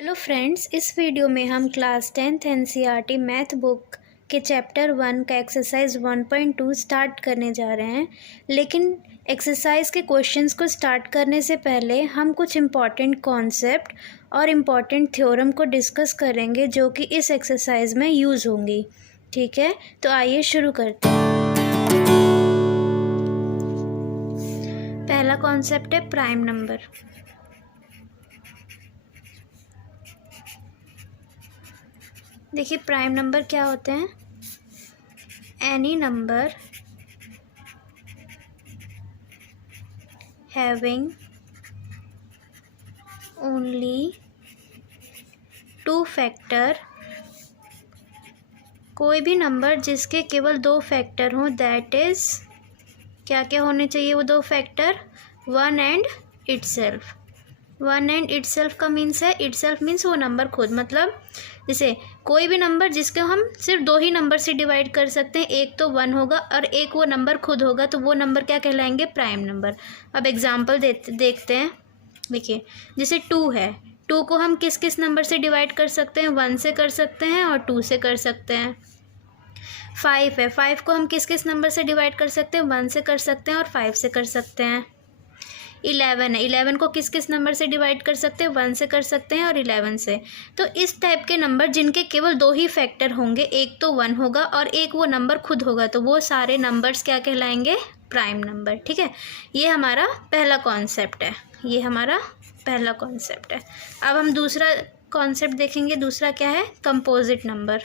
Hello friends, इस video में हम class 10th NCERT math book के चैप्टर 1 का एक्सरसाइज 1.2 स्टार्ट करने जा रहे हैं। लेकिन एक्सरसाइज के क्वेश्चंस को स्टार्ट करने से पहले हम कुछ इम्पॉर्टेंट कॉन्सेप्ट और इम्पॉर्टेंट थ्योरम को डिस्कस करेंगे जो कि इस एक्सरसाइज में यूज़ होंगी। ठीक है, तो आइए शुरू करते हैं। पहला कॉन्सेप्ट है प्राइम नंबर। देखिए प्राइम नंबर क्या होते हैं। Any number having only two factor, कोई भी नंबर जिसके केवल दो फैक्टर हों, दैट इज क्या क्या होने चाहिए वो दो factor, one and itself. One and itself का मीन्स है, इटसेल्फ मीन्स वो नंबर खुद, मतलब जैसे कोई भी नंबर जिसको हम सिर्फ दो ही नंबर से डिवाइड कर सकते हैं, एक तो वन होगा और एक वो नंबर खुद होगा, तो वो नंबर क्या कहलाएंगे, प्राइम नंबर। अब एग्जांपल देखते हैं। देखिए जैसे 2 है, 2 को हम किस किस नंबर से डिवाइड कर सकते हैं, 1 से कर सकते हैं और 2 से कर सकते हैं। 5 है, 5 को हम किस किस नंबर से डिवाइड कर सकते हैं, 1 से कर सकते हैं और 5 से कर सकते हैं। 11 है, 11 को किस किस नंबर से डिवाइड कर सकते हैं, 1 से कर सकते हैं और 11 से। तो इस टाइप के नंबर जिनके केवल दो ही फैक्टर होंगे, एक तो 1 होगा और एक वो नंबर खुद होगा, तो वो सारे नंबर्स क्या कहलाएंगे, प्राइम नंबर। ठीक है, ये हमारा पहला कॉन्सेप्ट है, ये हमारा पहला कॉन्सेप्ट है। अब हम दूसरा कॉन्सेप्ट देखेंगे। दूसरा क्या है, कंपोजिट नंबर।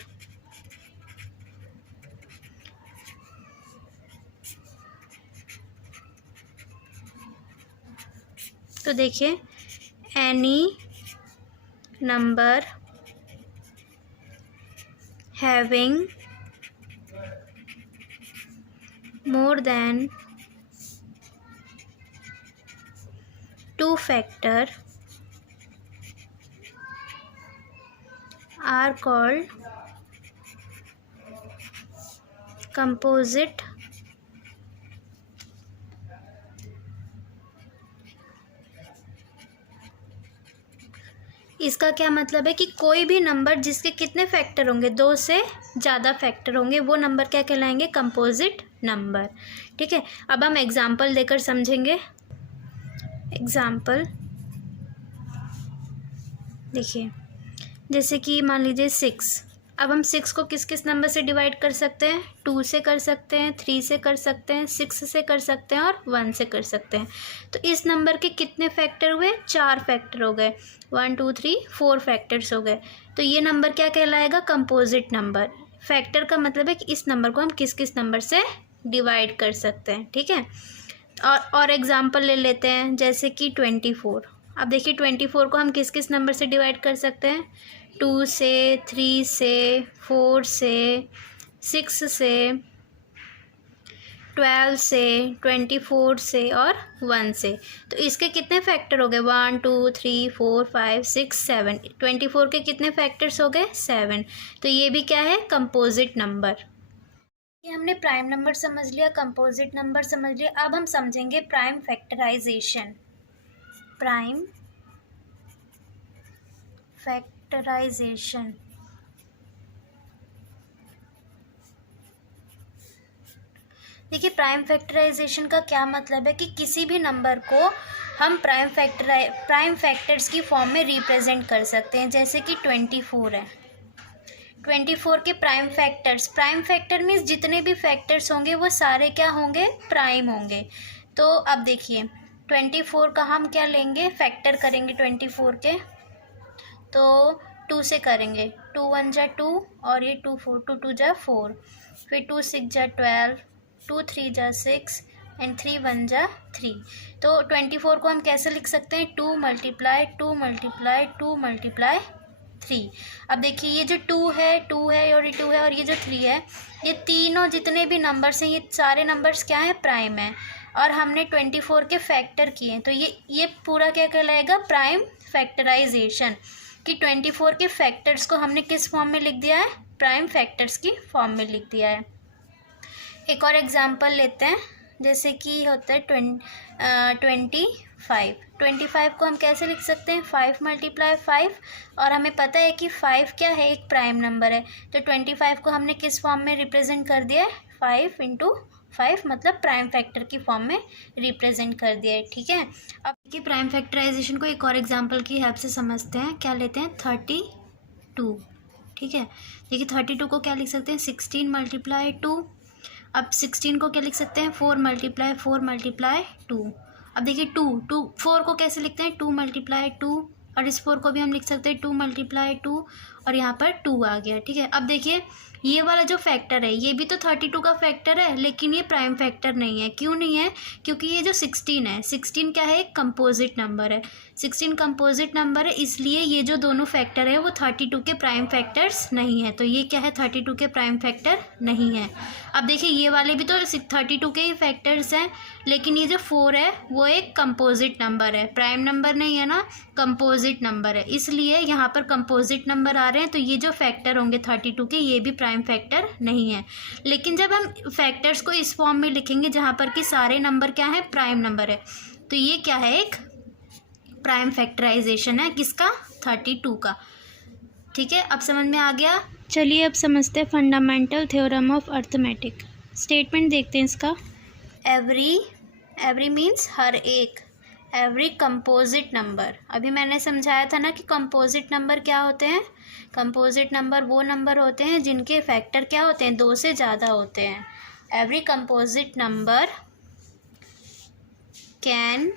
तो देखिए any number having more than two factor are called composite इसका क्या मतलब है कि कोई भी नंबर जिसके कितने फैक्टर होंगे, दो से ज़्यादा फैक्टर होंगे, वो नंबर क्या कहलाएंगे, कंपोजिट नंबर। ठीक है, अब हम एग्जाम्पल देकर समझेंगे। एग्जाम्पल देखिए, जैसे कि मान लीजिए 6। अब हम 6 को किस किस नंबर से डिवाइड कर सकते हैं, 2 से कर सकते हैं, 3 से कर सकते हैं, 6 से कर सकते हैं और 1 से कर सकते हैं। तो इस नंबर के कितने फैक्टर हुए, 4 फैक्टर हो गए। 1 2 3 4 फैक्टर्स हो गए। तो ये नंबर क्या कहलाएगा, कंपोजिट नंबर। फैक्टर का मतलब है कि इस नंबर को हम किस किस नंबर से डिवाइड कर सकते हैं। ठीक है, और एग्जाम्पल ले लेते हैं, जैसे कि 24। अब देखिए 24 को हम किस किस नंबर से डिवाइड कर सकते हैं, 2 से, 3 से, 4 से, 6 से, 12 से, 24 से और 1 से। तो इसके कितने फैक्टर हो गए, 1 2 3 4 5 6 7। 24 के कितने फैक्टर्स हो गए, 7। तो ये भी क्या है, कंपोजिट नंबर। ये हमने प्राइम नंबर समझ लिया, कंपोजिट नंबर समझ लिया। अब हम समझेंगे प्राइम फैक्टराइजेशन। प्राइम फैक्टराइजेशन देखिए प्राइम फैक्टराइजेशन का क्या मतलब है कि किसी भी नंबर को हम प्राइम फैक्टर्स की फॉर्म में रिप्रेजेंट कर सकते हैं। जैसे कि 24 है, 24 के प्राइम फैक्टर मीन्स जितने भी फैक्टर्स होंगे वो सारे क्या होंगे, प्राइम होंगे। तो अब देखिए 24 का हम क्या लेंगे, फैक्टर करेंगे 24 के, तो 2 से करेंगे, 2 1 जा 2 और ये 2 4, 2 2 जा 4, फिर 2 6 जा 12, 2 3 जा 6 एंड 3 1 जा 3। तो 24 को हम कैसे लिख सकते हैं, 2 मल्टीप्लाई 2 मल्टीप्लाई 2 मल्टीप्लाई 3। अब देखिए ये जो 2 है और ये 2 है और ये जो 3 है, ये तीनों जितने भी नंबर्स हैं, ये सारे नंबर्स क्या हैं, प्राइम है। और हमने 24 के फैक्टर किए, तो ये पूरा क्या कहलाएगा, प्राइम फैक्टराइजेशन, कि 24 के फैक्टर्स को हमने किस फॉर्म में लिख दिया है, प्राइम फैक्टर्स की फॉर्म में लिख दिया है। एक और एग्जांपल लेते हैं, जैसे कि होता है 25 5। 25 को हम कैसे लिख सकते हैं, 5 × 5, और हमें पता है कि 5 क्या है, एक प्राइम नंबर है। तो 25 को हमने किस फॉर्म में रिप्रेजेंट कर दिया है, 5 × 5, मतलब प्राइम फैक्टर की फॉर्म में रिप्रेजेंट कर दिया है। ठीक है, अब देखिए प्राइम फैक्टराइजेशन को एक और एग्जांपल की हेल्प से समझते हैं। क्या लेते हैं, 32। ठीक है, देखिए 32 को क्या लिख सकते हैं, 16 × 2। अब 16 को क्या लिख सकते हैं, 4 × 4 × 2। अब देखिए 4 को कैसे लिखते हैं, 2 × 2, और इस 4 को भी हम लिख सकते हैं 2 × 2, और यहाँ पर 2 आ गया। ठीक है, अब देखिए ये वाला जो फैक्टर है ये भी तो 32 का फैक्टर है, लेकिन ये प्राइम फैक्टर नहीं है। क्यों नहीं है, क्योंकि ये जो 16 है, 16 क्या है, एक कंपोजिट नंबर है। 16 कंपोजिट नंबर है, इसलिए ये जो दोनों फैक्टर है वो 32 के प्राइम फैक्टर्स नहीं है। तो ये क्या है, 32 के प्राइम फैक्टर नहीं है। अब देखिए ये वाले भी तो 32 के ही फैक्टर्स हैं, लेकिन ये जो 4 है वो एक कंपोजिट नंबर है, प्राइम नंबर नहीं है ना, कंपोजिट नंबर है, इसलिए यहाँ पर कंपोजिट नंबर आ रहे हैं। तो ये जो फैक्टर होंगे 32 के, ये भी प्राइम फैक्टर नहीं है। लेकिन जब हम फैक्टर्स को इस फॉर्म में लिखेंगे जहाँ पर कि सारे नंबर क्या है, प्राइम नंबर है, तो ये क्या है, एक प्राइम फैक्टराइजेशन है, किसका, 32 का। ठीक है, अब समझ में आ गया। चलिए अब समझते हैं fundamental theorem of arithmetic. Statement देखते हैं इसका। एवरी मीन्स हर एक, एवरी कंपोजिट नंबर। अभी मैंने समझाया था ना कि कंपोजिट नंबर क्या होते हैं। कंपोजिट नंबर वो नंबर होते हैं जिनके फैक्टर क्या होते हैं, 2 से ज़्यादा होते हैं। Every composite number can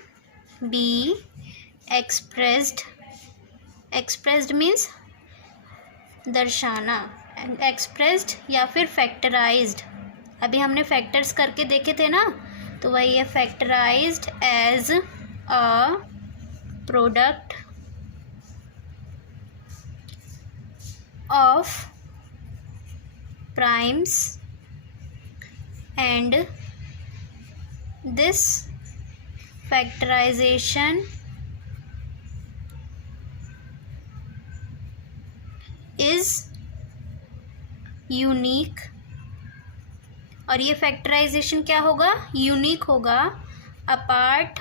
be expressed means दर्शाना, एक्सप्रेस्ड या फिर फैक्टराइज्ड। अभी हमने फैक्टर्स करके देखे थे ना, तो वही है factorized as a product of primes and this factorization is unique. और ये फैक्टराइजेशन क्या होगा, यूनिक होगा, apart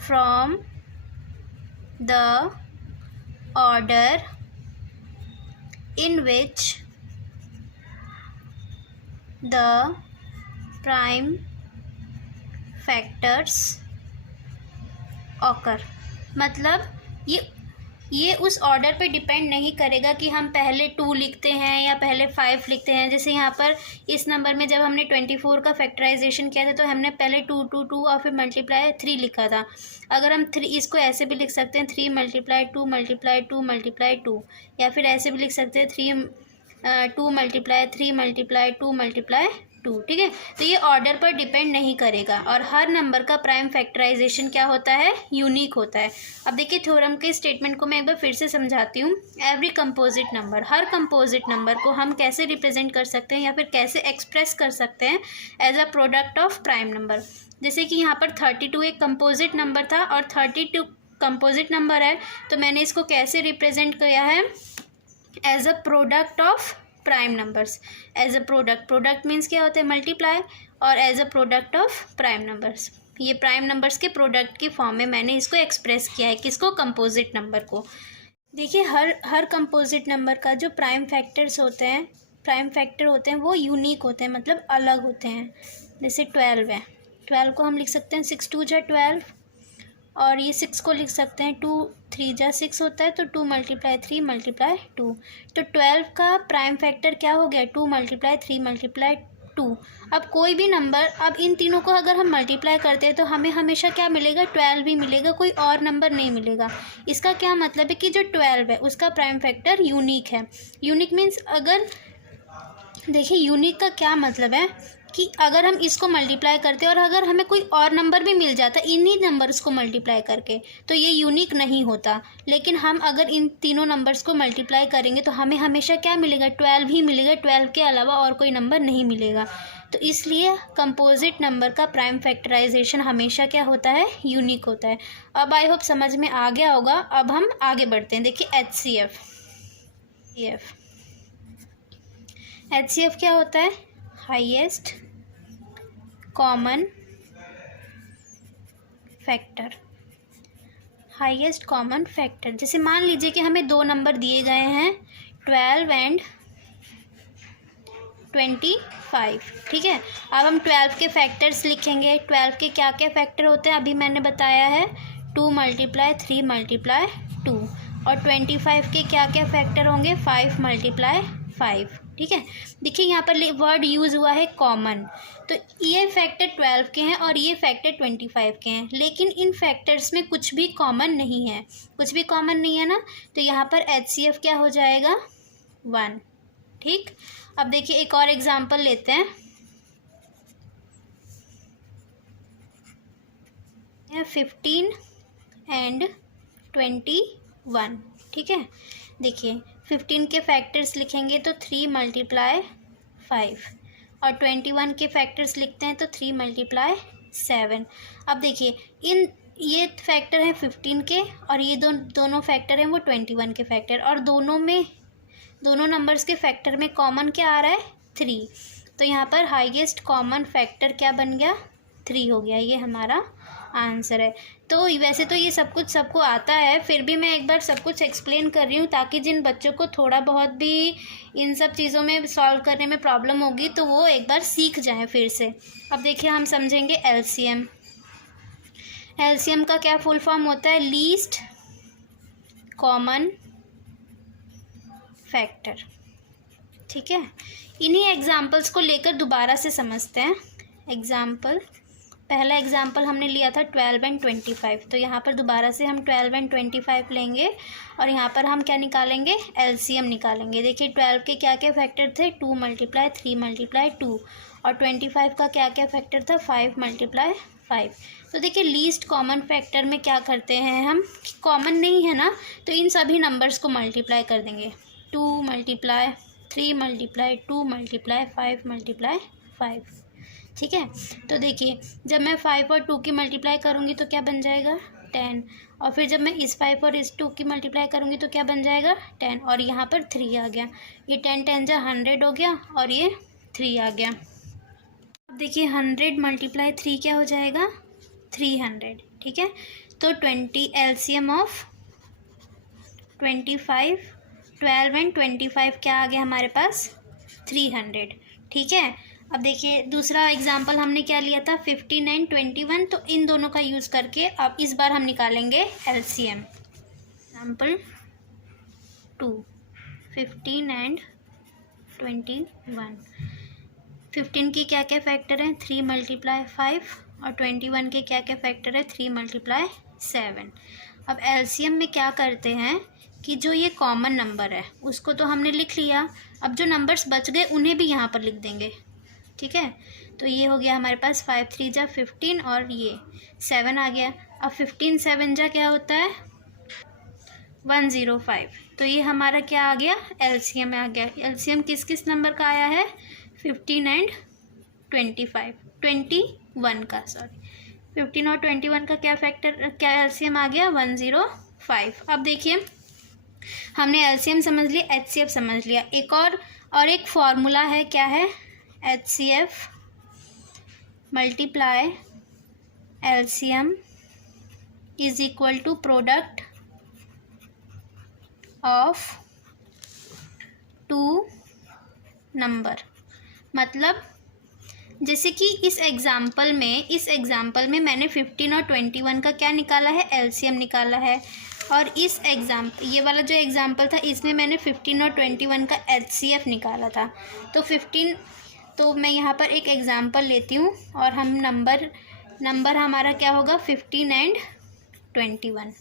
from the order in which the prime factors occur. मतलब ये उस ऑर्डर पे डिपेंड नहीं करेगा कि हम पहले 2 लिखते हैं या पहले 5 लिखते हैं। जैसे यहाँ पर इस नंबर में जब हमने 24 का फैक्टराइजेशन किया था तो हमने पहले 2 2 2 और फिर मल्टीप्लाई 3 लिखा था। अगर हम 3 इसको ऐसे भी लिख सकते हैं, 3 × 2 × 2 × 2, या फिर ऐसे भी लिख सकते हैं 2 × 3 × 2 × 2। ठीक है, तो ये ऑर्डर पर डिपेंड नहीं करेगा, और हर नंबर का प्राइम फैक्टराइजेशन क्या होता है, यूनिक होता है। अब देखिए थ्योरम के स्टेटमेंट को मैं एक बार फिर से समझाती हूँ। एवरी कंपोजिट नंबर, हर कंपोजिट नंबर को हम कैसे रिप्रेजेंट कर सकते हैं या फिर कैसे एक्सप्रेस कर सकते हैं, as a product of prime number. जैसे कि यहाँ पर 32 एक कंपोजिट नंबर था और 32 कंपोजिट नंबर है, तो मैंने इसको कैसे रिप्रेजेंट किया है, as a product of prime numbers. As a product means क्या होता है, मल्टीप्लाई, और as a product of prime numbers, ये प्राइम नंबर्स के प्रोडक्ट की फॉर्म में मैंने इसको एक्सप्रेस किया है, किसको, कंपोजिट नंबर को। देखिए हर कंपोजिट नंबर का जो प्राइम फैक्टर होते हैं वो यूनिक होते हैं, मतलब अलग होते हैं। जैसे 12 है, 12 को हम लिख सकते हैं 6 2 × 12, और ये 6 को लिख सकते हैं 2 3 × 6 होता है, तो 2 × 3 × 2। तो 12 का प्राइम फैक्टर क्या हो गया, 2 × 3 × 2। अब कोई भी नंबर, अब इन तीनों को अगर हम मल्टीप्लाई करते हैं तो हमें हमेशा क्या मिलेगा, 12 ही मिलेगा, कोई और नंबर नहीं मिलेगा। इसका क्या मतलब है कि जो 12 है उसका प्राइम फैक्टर यूनिक है। यूनिक मीन्स, अगर देखिए यूनिक का क्या मतलब है कि अगर हम इसको मल्टीप्लाई करते हैं और अगर हमें कोई और नंबर भी मिल जाता इन्हीं नंबर्स को मल्टीप्लाई करके, तो ये यूनिक नहीं होता। लेकिन हम अगर इन तीनों नंबर्स को मल्टीप्लाई करेंगे तो हमें हमेशा क्या मिलेगा, 12 ही मिलेगा, 12 के अलावा और कोई नंबर नहीं मिलेगा। तो इसलिए कंपोजिट नंबर का प्राइम फैक्टराइजेशन हमेशा क्या होता है, यूनिक होता है। अब आई होप समझ में आ गया होगा। अब हम आगे बढ़ते हैं। देखिए HCF क्या होता है, highest common factor, highest common factor. जैसे मान लीजिए कि हमें दो नंबर दिए गए हैं 12 एंड 25, ठीक है। अब हम 12 के फैक्टर्स लिखेंगे। 12 के क्या क्या फैक्टर होते हैं अभी मैंने बताया है, 2 × 3 × 2। और 25 के क्या क्या फैक्टर होंगे, 5 × 5, ठीक है। देखिए यहाँ पर वर्ड यूज़ हुआ है कॉमन, तो ये फैक्टर 12 के हैं और ये फैक्टर 25 के हैं, लेकिन इन फैक्टर्स में कुछ भी कॉमन नहीं है, कुछ भी कॉमन नहीं है ना, तो यहाँ पर HCF क्या हो जाएगा, 1, ठीक। अब देखिए एक और एग्जांपल लेते हैं, 15 एंड 21, ठीक है। देखिए 15 के फैक्टर्स लिखेंगे तो 3 × 5, और 21 के फैक्टर्स लिखते हैं तो 3 × 7। अब देखिए ये फैक्टर है 15 के और ये दोनों फैक्टर हैं वो 21 के फैक्टर, और दोनों नंबर्स के फैक्टर में कॉमन क्या आ रहा है, 3। तो यहाँ पर हाईएस्ट कॉमन फैक्टर क्या बन गया, 3 हो गया, ये हमारा आंसर है। तो वैसे तो ये सब कुछ सबको आता है, फिर भी मैं एक बार सब कुछ एक्सप्लेन कर रही हूँ ताकि जिन बच्चों को थोड़ा बहुत भी इन सब चीज़ों में सॉल्व करने में प्रॉब्लम होगी तो वो एक बार सीख जाएं फिर से। अब देखिए हम समझेंगे एलसीएम। एलसीएम का क्या फुल फॉर्म होता है, लीस्ट कॉमन फैक्टर, ठीक है। इन्हीं एग्जाम्पल्स को लेकर दोबारा से समझते हैं। पहला एग्जाम्पल हमने लिया था 12 एंड 25, तो यहाँ पर दोबारा से हम 12 एंड 25 लेंगे और यहाँ पर हम क्या निकालेंगे, एलसीएम निकालेंगे। देखिए 12 के क्या क्या फैक्टर थे, 2 × 3 × 2, और 25 का क्या क्या फैक्टर था, 5 × 5। तो देखिए लीस्ट कॉमन फैक्टर में क्या करते हैं हम, कॉमन नहीं है ना, तो इन सभी नंबर्स को मल्टीप्लाई कर देंगे, 2 × 3 × 2 × 5 × 5, ठीक है। तो देखिए जब मैं 5 और 2 की मल्टीप्लाई करूँगी तो क्या बन जाएगा, 10, और फिर जब मैं इस 5 और इस 2 की मल्टीप्लाई करूँगी तो क्या बन जाएगा, 10, और यहाँ पर 3 आ गया, ये 10 10 जा 100 हो गया और ये 3 आ गया। अब देखिए 100 × 3 क्या हो जाएगा, 300, ठीक है। तो 20 एलसीएम ऑफ 25, 12 एंड 25 क्या आ गया हमारे पास, 300, ठीक है। अब देखिए दूसरा एग्जाम्पल हमने क्या लिया था, 15 एंड 21, तो इन दोनों का यूज़ करके अब इस बार हम निकालेंगे एलसीएम। Example 2, 15 and 21। 15 के क्या क्या फैक्टर हैं, 3 × 5, और 21 के क्या क्या फैक्टर है, 3 × 7। अब एलसीएम में क्या करते हैं कि जो ये कॉमन नंबर है उसको तो हमने लिख लिया, अब जो नंबर्स बच गए उन्हें भी यहाँ पर लिख देंगे, ठीक है। तो ये हो गया हमारे पास 5 3 जा 15 और ये 7 आ गया। अब 15 7 जा क्या होता है, 105। तो ये हमारा क्या आ गया, एलसीएम में आ गया। एलसीएम किस किस नंबर का आया है, 15 एंड 21 का, 15 और 21 का क्या फैक्टर, क्या एलसीएम आ गया, 105। अब देखिए हमने एलसीएम समझ लिया, एचसीएफ समझ लिया। एक फॉर्मूला है, क्या है, HCF × LCM is equal to product of 2 number. मतलब जैसे कि इस एग्जाम्पल में मैंने 15 और 21 का क्या निकाला है, एलसीएम निकाला है, और ये वाला जो एग्जाम्पल था इसमें मैंने 15 और 21 का HCF निकाला था। तो मैं यहाँ पर एक एग्जाम्पल लेती हूँ और हम नंबर हमारा क्या होगा, 15 एंड 21,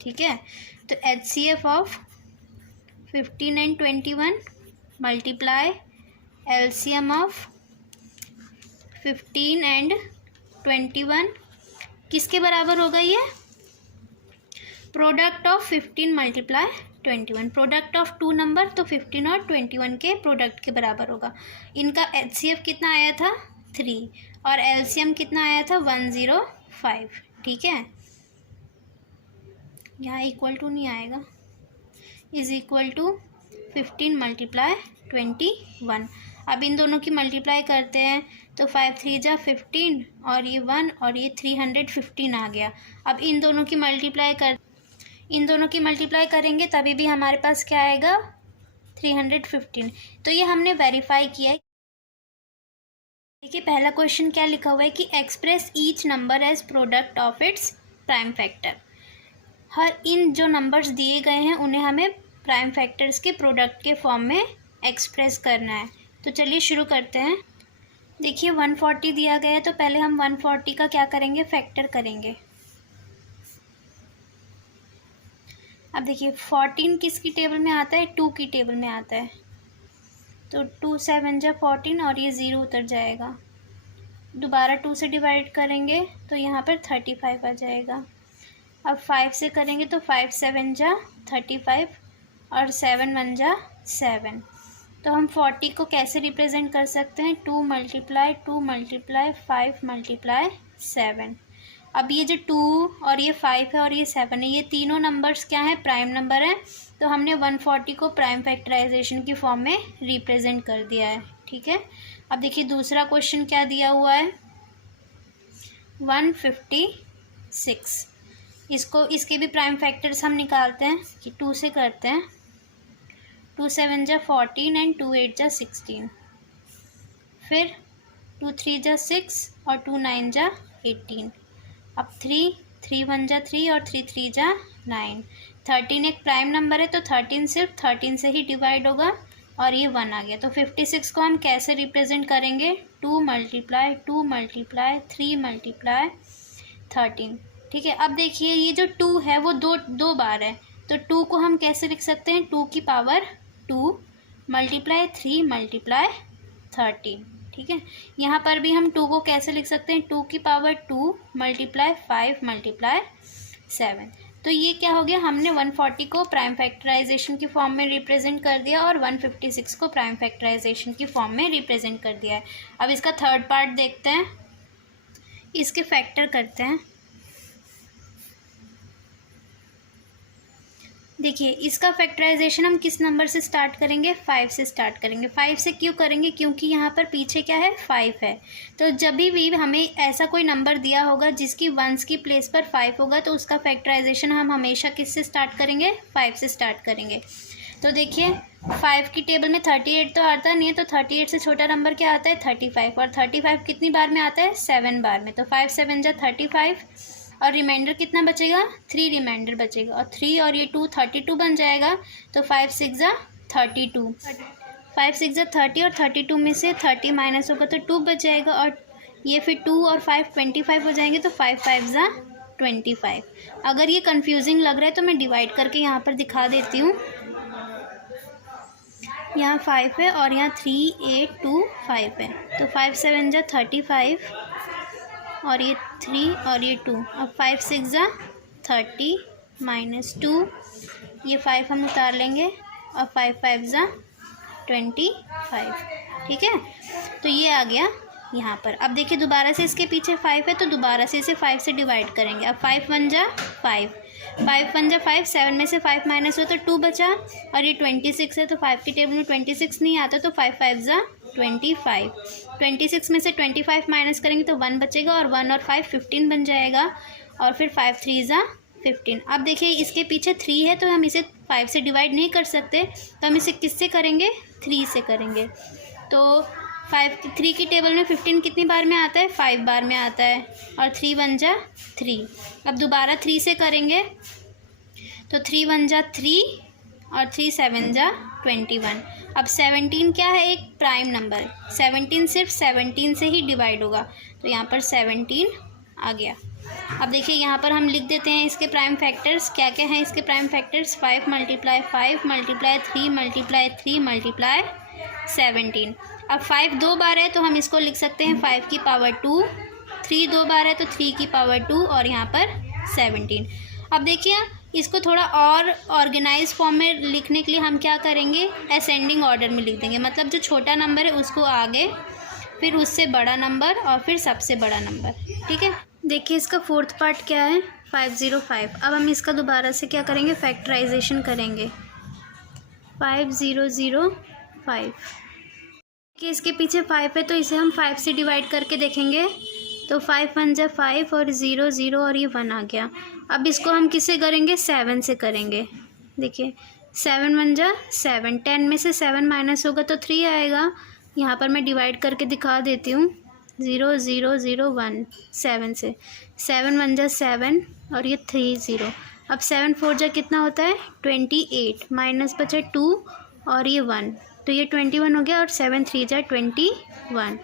ठीक है। तो HCF of 15 and 21 multiply LCM of 15 and 21 किसके बराबर होगा, ये product of 15 × 21, product of 2 number, तो 15 और 21 के प्रोडक्ट के बराबर होगा। इनका HCF कितना आया था, 3, और LCM कितना आया था, 105, ठीक है। यहाँ इक्वल टू नहीं आएगा, इज इक्वल टू 15 × 21। अब इन दोनों की मल्टीप्लाई करते हैं तो 5 3 जा 15 और ये 1 और ये 315 आ गया। अब इन दोनों की मल्टीप्लाई करेंगे तभी भी हमारे पास क्या आएगा 315। तो ये हमने वेरीफाई किया है। देखिए पहला क्वेश्चन क्या लिखा हुआ है कि express each number as product of its prime factor. हर इन जो नंबर्स दिए गए हैं उन्हें हमें प्राइम फैक्टर्स के प्रोडक्ट के फॉर्म में एक्सप्रेस करना है। तो चलिए शुरू करते हैं। देखिए 140 दिया गया है तो पहले हम 140 का क्या करेंगे, फैक्टर करेंगे। अब देखिए 14 किसकी टेबल में आता है, 2 की टेबल में आता है। तो 2 7 जा 14 और ये 0 उतर जाएगा। दोबारा 2 से डिवाइड करेंगे तो यहाँ पर 35 आ जाएगा। अब 5 से करेंगे तो 5 7 जा 35 और 7 1 जा 7। तो हम 40 को कैसे रिप्रेजेंट कर सकते हैं, 2 मल्टीप्लाई 5 मल्टीप्लाई 7। अब ये जो 2 और ये 5 है और ये 7 है, ये तीनों नंबर्स क्या हैं, प्राइम नंबर हैं। तो हमने 140 को प्राइम फैक्टराइजेशन की फॉर्म में रिप्रेजेंट कर दिया है। ठीक है। अब देखिए दूसरा क्वेश्चन क्या दिया हुआ है, 156। इसके भी प्राइम फैक्टर्स हम निकालते हैं कि 2 से करते हैं। 2 7 जा 14 एंड 2 8 जा 16। फिर 2 3 जा 6 और 2 9 जा 18। अब 3 1 जा 3 और 3 3 जा 9। 13 एक प्राइम नंबर है तो 13 सिर्फ 13 से ही डिवाइड होगा और ये 1 आ गया। तो 56 को हम कैसे रिप्रेजेंट करेंगे, 2 मल्टीप्लाई 3 मल्टीप्लाई 13। ठीक है। अब देखिए ये जो 2 है वो दो बार है, तो 2 को हम कैसे लिख सकते हैं, 2 की पावर 2 मल्टीप्लाई 3 मल्टीप्लाई 13। ठीक है। यहाँ पर भी हम 2 को कैसे लिख सकते हैं, 2 की पावर 2 मल्टीप्लाई 5 मल्टीप्लाई 7। तो ये क्या हो गया, हमने 140 को प्राइम फैक्टराइजेशन की फॉर्म में रिप्रेजेंट कर दिया और 156 को प्राइम फैक्टराइजेशन की फॉर्म में रिप्रेजेंट कर दिया है। अब इसका थर्ड पार्ट देखते हैं, इसके फैक्टर करते हैं। देखिए इसका फैक्टराइजेशन हम किस नंबर से स्टार्ट करेंगे, 5 से स्टार्ट करेंगे। 5 से क्यों करेंगे, क्योंकि यहाँ पर पीछे क्या है, 5 है। तो जब भी हमें ऐसा कोई नंबर दिया होगा जिसकी वंस की प्लेस पर 5 होगा तो उसका फैक्टराइजेशन हम हमेशा किस से स्टार्ट करेंगे, 5 से स्टार्ट करेंगे। तो देखिए 5 की टेबल में 38 तो आता नहीं है, तो 38 से छोटा नंबर क्या आता है, 35। और 35 कितनी बार में आता है, 7 बार में। तो 5 7 जा 35 और रिमाइंडर कितना बचेगा, 3 रिमाइंडर बचेगा। और 3 और ये 2 32 बन जाएगा। तो 5 6 जा 32, 5 6 जा 30 और 32 में से 30 माइनस होगा तो 2 बच जाएगा। और ये फिर 2 और 5 25 हो जाएंगे तो 5 5 जा 25। अगर ये कंफ्यूजिंग लग रहा है तो मैं डिवाइड करके यहाँ पर दिखा देती हूँ। यहाँ 5 है और यहाँ 3 8 2 5 है। तो 5 7 जा 35 और ये 3 और ये 2। अब 5 6 जा 30 माइनस 2, ये 5 हम उतार लेंगे और 5 5 जा 25। ठीक है। तो ये आ गया यहाँ पर। अब देखिए दोबारा से इसके पीछे 5 है तो दोबारा से इसे 5 से डिवाइड करेंगे। अब 5 1 जा 5, 5 1 जा 5, 7 में से 5 माइनस हो तो 2 बचा। और ये 26 है तो 5 की टेबल में 26 नहीं आता, तो 5 5 जा 25। 26 में से 25 माइनस करेंगे तो 1 बचेगा और 1 और 5 15 बन जाएगा। और फिर 5 3 जा 15। अब देखिए इसके पीछे 3 है तो हम इसे 5 से डिवाइड नहीं कर सकते, तो हम इसे किससे करेंगे, 3 से करेंगे। तो 3 की टेबल में 15 कितनी बार में आता है, 5 बार में आता है। और 3 1 जा 3। अब दोबारा 3 से करेंगे तो 3 1 जा 3 और 3 7 जा 21। अब 17 क्या है, एक प्राइम नंबर है। 17 सिर्फ 17 से ही डिवाइड होगा, तो यहाँ पर 17 आ गया। अब देखिए यहाँ पर हम लिख देते हैं इसके प्राइम फैक्टर्स क्या क्या हैं। इसके prime factors 5 multiply 5 multiply 3 multiply 3 multiply 17। अब 5 2 बार है तो हम इसको लिख सकते हैं 5 की पावर 2, 3 2 बार है तो 3 की पावर 2 और यहाँ पर 17। अब देखिए इसको थोड़ा और ऑर्गेनाइज फॉर्म में लिखने के लिए हम क्या करेंगे, असेंडिंग ऑर्डर में लिख देंगे। मतलब जो छोटा नंबर है उसको आगे, फिर उससे बड़ा नंबर और फिर सबसे बड़ा नंबर। ठीक है। देखिए इसका फोर्थ पार्ट क्या है, 505। अब हम इसका दोबारा से क्या करेंगे, फैक्टराइजेशन करेंगे। 5005 कि इसके पीछे 5 है तो इसे हम 5 से डिवाइड करके देखेंगे। तो 5 1 जा 5 और 0 0 और ये 1 आ गया। अब इसको हम किससे करेंगे, 7 से करेंगे। देखिए 7 1 जा 7, 10 में से 7 माइनस होगा तो 3 आएगा। यहाँ पर मैं डिवाइड करके दिखा देती हूँ। 0 0 0 1 7 से, 7 1 जा 7 और ये 3 0। अब 7 4 जा कितना होता है 28, माइनस बचा 2 और ये 1, तो ये 21 हो गया। और 7 3 जा 21,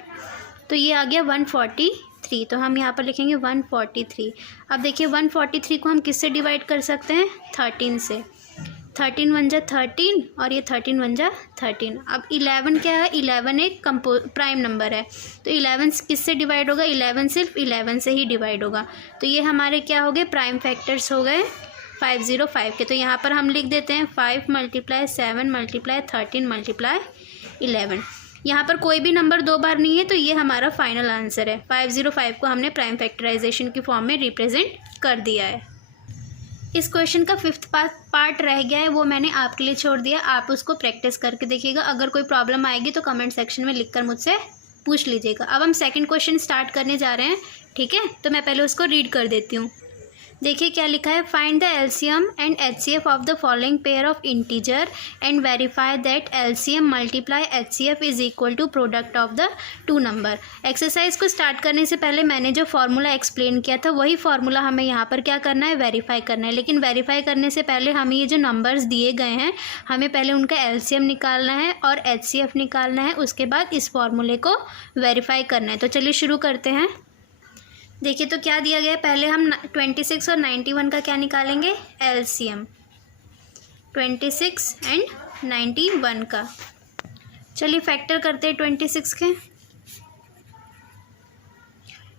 तो ये आ गया 143। तो हम यहाँ पर लिखेंगे 143। अब देखिए 143 को हम किससे डिवाइड कर सकते हैं, 13 से। 13 1 जा 13 और ये 13 1 जा 13। अब 11 क्या है, 11 एक प्राइम नंबर है, तो 11 किससे डिवाइड होगा, 11 सिर्फ 11 से ही डिवाइड होगा। तो ये हमारे क्या हो गए, प्राइम फैक्टर्स हो गए 505 के। तो यहाँ पर हम लिख देते हैं 5 × 7 × 13 × 11। यहाँ पर कोई भी नंबर 2 बार नहीं है, तो ये हमारा फाइनल आंसर है। 505 को हमने प्राइम फैक्टराइजेशन की फॉर्म में रिप्रेजेंट कर दिया है। इस क्वेश्चन का 5th पार्ट रह गया है, वो मैंने आपके लिए छोड़ दिया। आप उसको प्रैक्टिस करके देखिएगा। अगर कोई प्रॉब्लम आएगी तो कमेंट सेक्शन में लिखकर मुझसे पूछ लीजिएगा। अब हम सेकंड क्वेश्चन स्टार्ट करने जा रहे हैं, ठीक है। तो मैं पहले उसको रीड कर देती हूँ। देखिए क्या लिखा है, find the LCM and HCF of the following pair of integer and verify that LCM multiply HCF is equal to product of the two number. Exercise को स्टार्ट करने से पहले मैंने जो फार्मूला एक्सप्लेन किया था वही फार्मूला हमें यहाँ पर क्या करना है, वेरीफाई करना है। लेकिन वेरीफाई करने से पहले हमें ये जो नंबर्स दिए गए हैं, हमें पहले उनका एलसीएम निकालना है और एचसीएफ निकालना है। उसके बाद इस फार्मूले को वेरीफाई करना है। तो चलिए शुरू करते हैं। देखिए तो क्या दिया गया है, पहले हम 26 और 91 का क्या निकालेंगे, एलसीएम 26 एंड 91 का। चलिए फैक्टर करते हैं 26 के।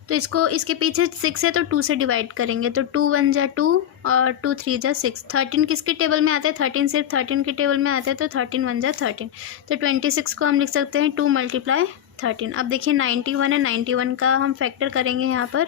तो इसको, इसके पीछे 6 है तो 2 से डिवाइड करेंगे। तो 2 1 जा 2 और 2 3 जा 6। 13 किसके टेबल में आता है, 13 सिर्फ 13 के टेबल में आता है, तो 13 1 जा 13। तो 26 को हम लिख सकते हैं 2 × 13। अब देखिए 91 है, 91 का हम फैक्टर करेंगे यहाँ पर।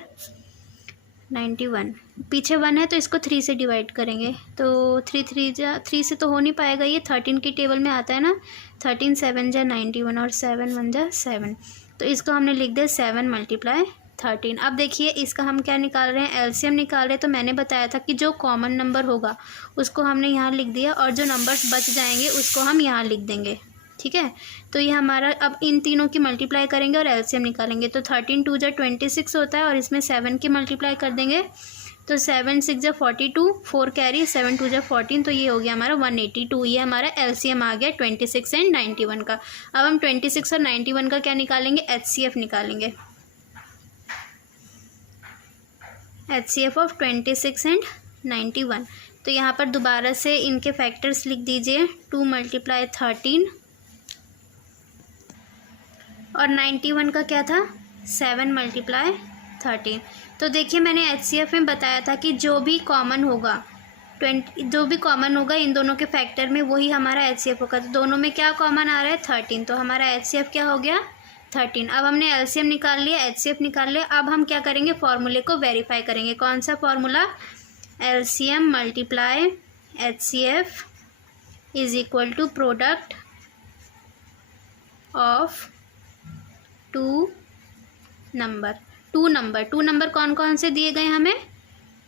91 पीछे 1 है तो इसको 3 से डिवाइड करेंगे। तो 3 से तो हो नहीं पाएगा, ये 13 की टेबल में आता है ना। 13 7 जा 91 और 7 1 जा 7। तो इसको हमने लिख दिया 7 × 13। अब देखिए इसका हम क्या निकाल रहे हैं, एलसीएम निकाल रहे हैं। तो मैंने बताया था कि जो कॉमन नंबर होगा उसको हमने यहाँ लिख दिया और जो नंबर्स बच जाएंगे उसको हम यहाँ लिख देंगे, ठीक है। तो ये हमारा, अब इन तीनों की मल्टीप्लाई करेंगे और एलसीएम निकालेंगे। तो 13 2 जा 26 होता है और इसमें 7 की मल्टीप्लाई कर देंगे। तो 7 6 जा 42, 4 कैरी, 7 2 जा 14। तो ये हो गया हमारा 182। ये हमारा एलसीएम आ गया 26 एंड 91 का। अब हम 26 और 91 का क्या निकालेंगे, एचसीएफ निकालेंगे। HCF of 26 and 91। तो यहाँ पर दोबारा से इनके फैक्टर्स लिख दीजिए। 2 × 13 और 91 का क्या था, 7 × 13। तो देखिए मैंने एचसीएफ में बताया था कि जो भी कॉमन होगा इन दोनों के फैक्टर में वही हमारा एचसीएफ होगा। तो दोनों में क्या कॉमन आ रहा है, 13। तो हमारा एचसीएफ क्या हो गया, 13। अब हमने एलसीएम निकाल लिया, एचसीएफ निकाल लिया। अब हम क्या करेंगे, फॉर्मूले को वेरीफाई करेंगे। कौन सा formula, LCM multiply HCF is equal to product of two number कौन कौन से दिए गए हमें,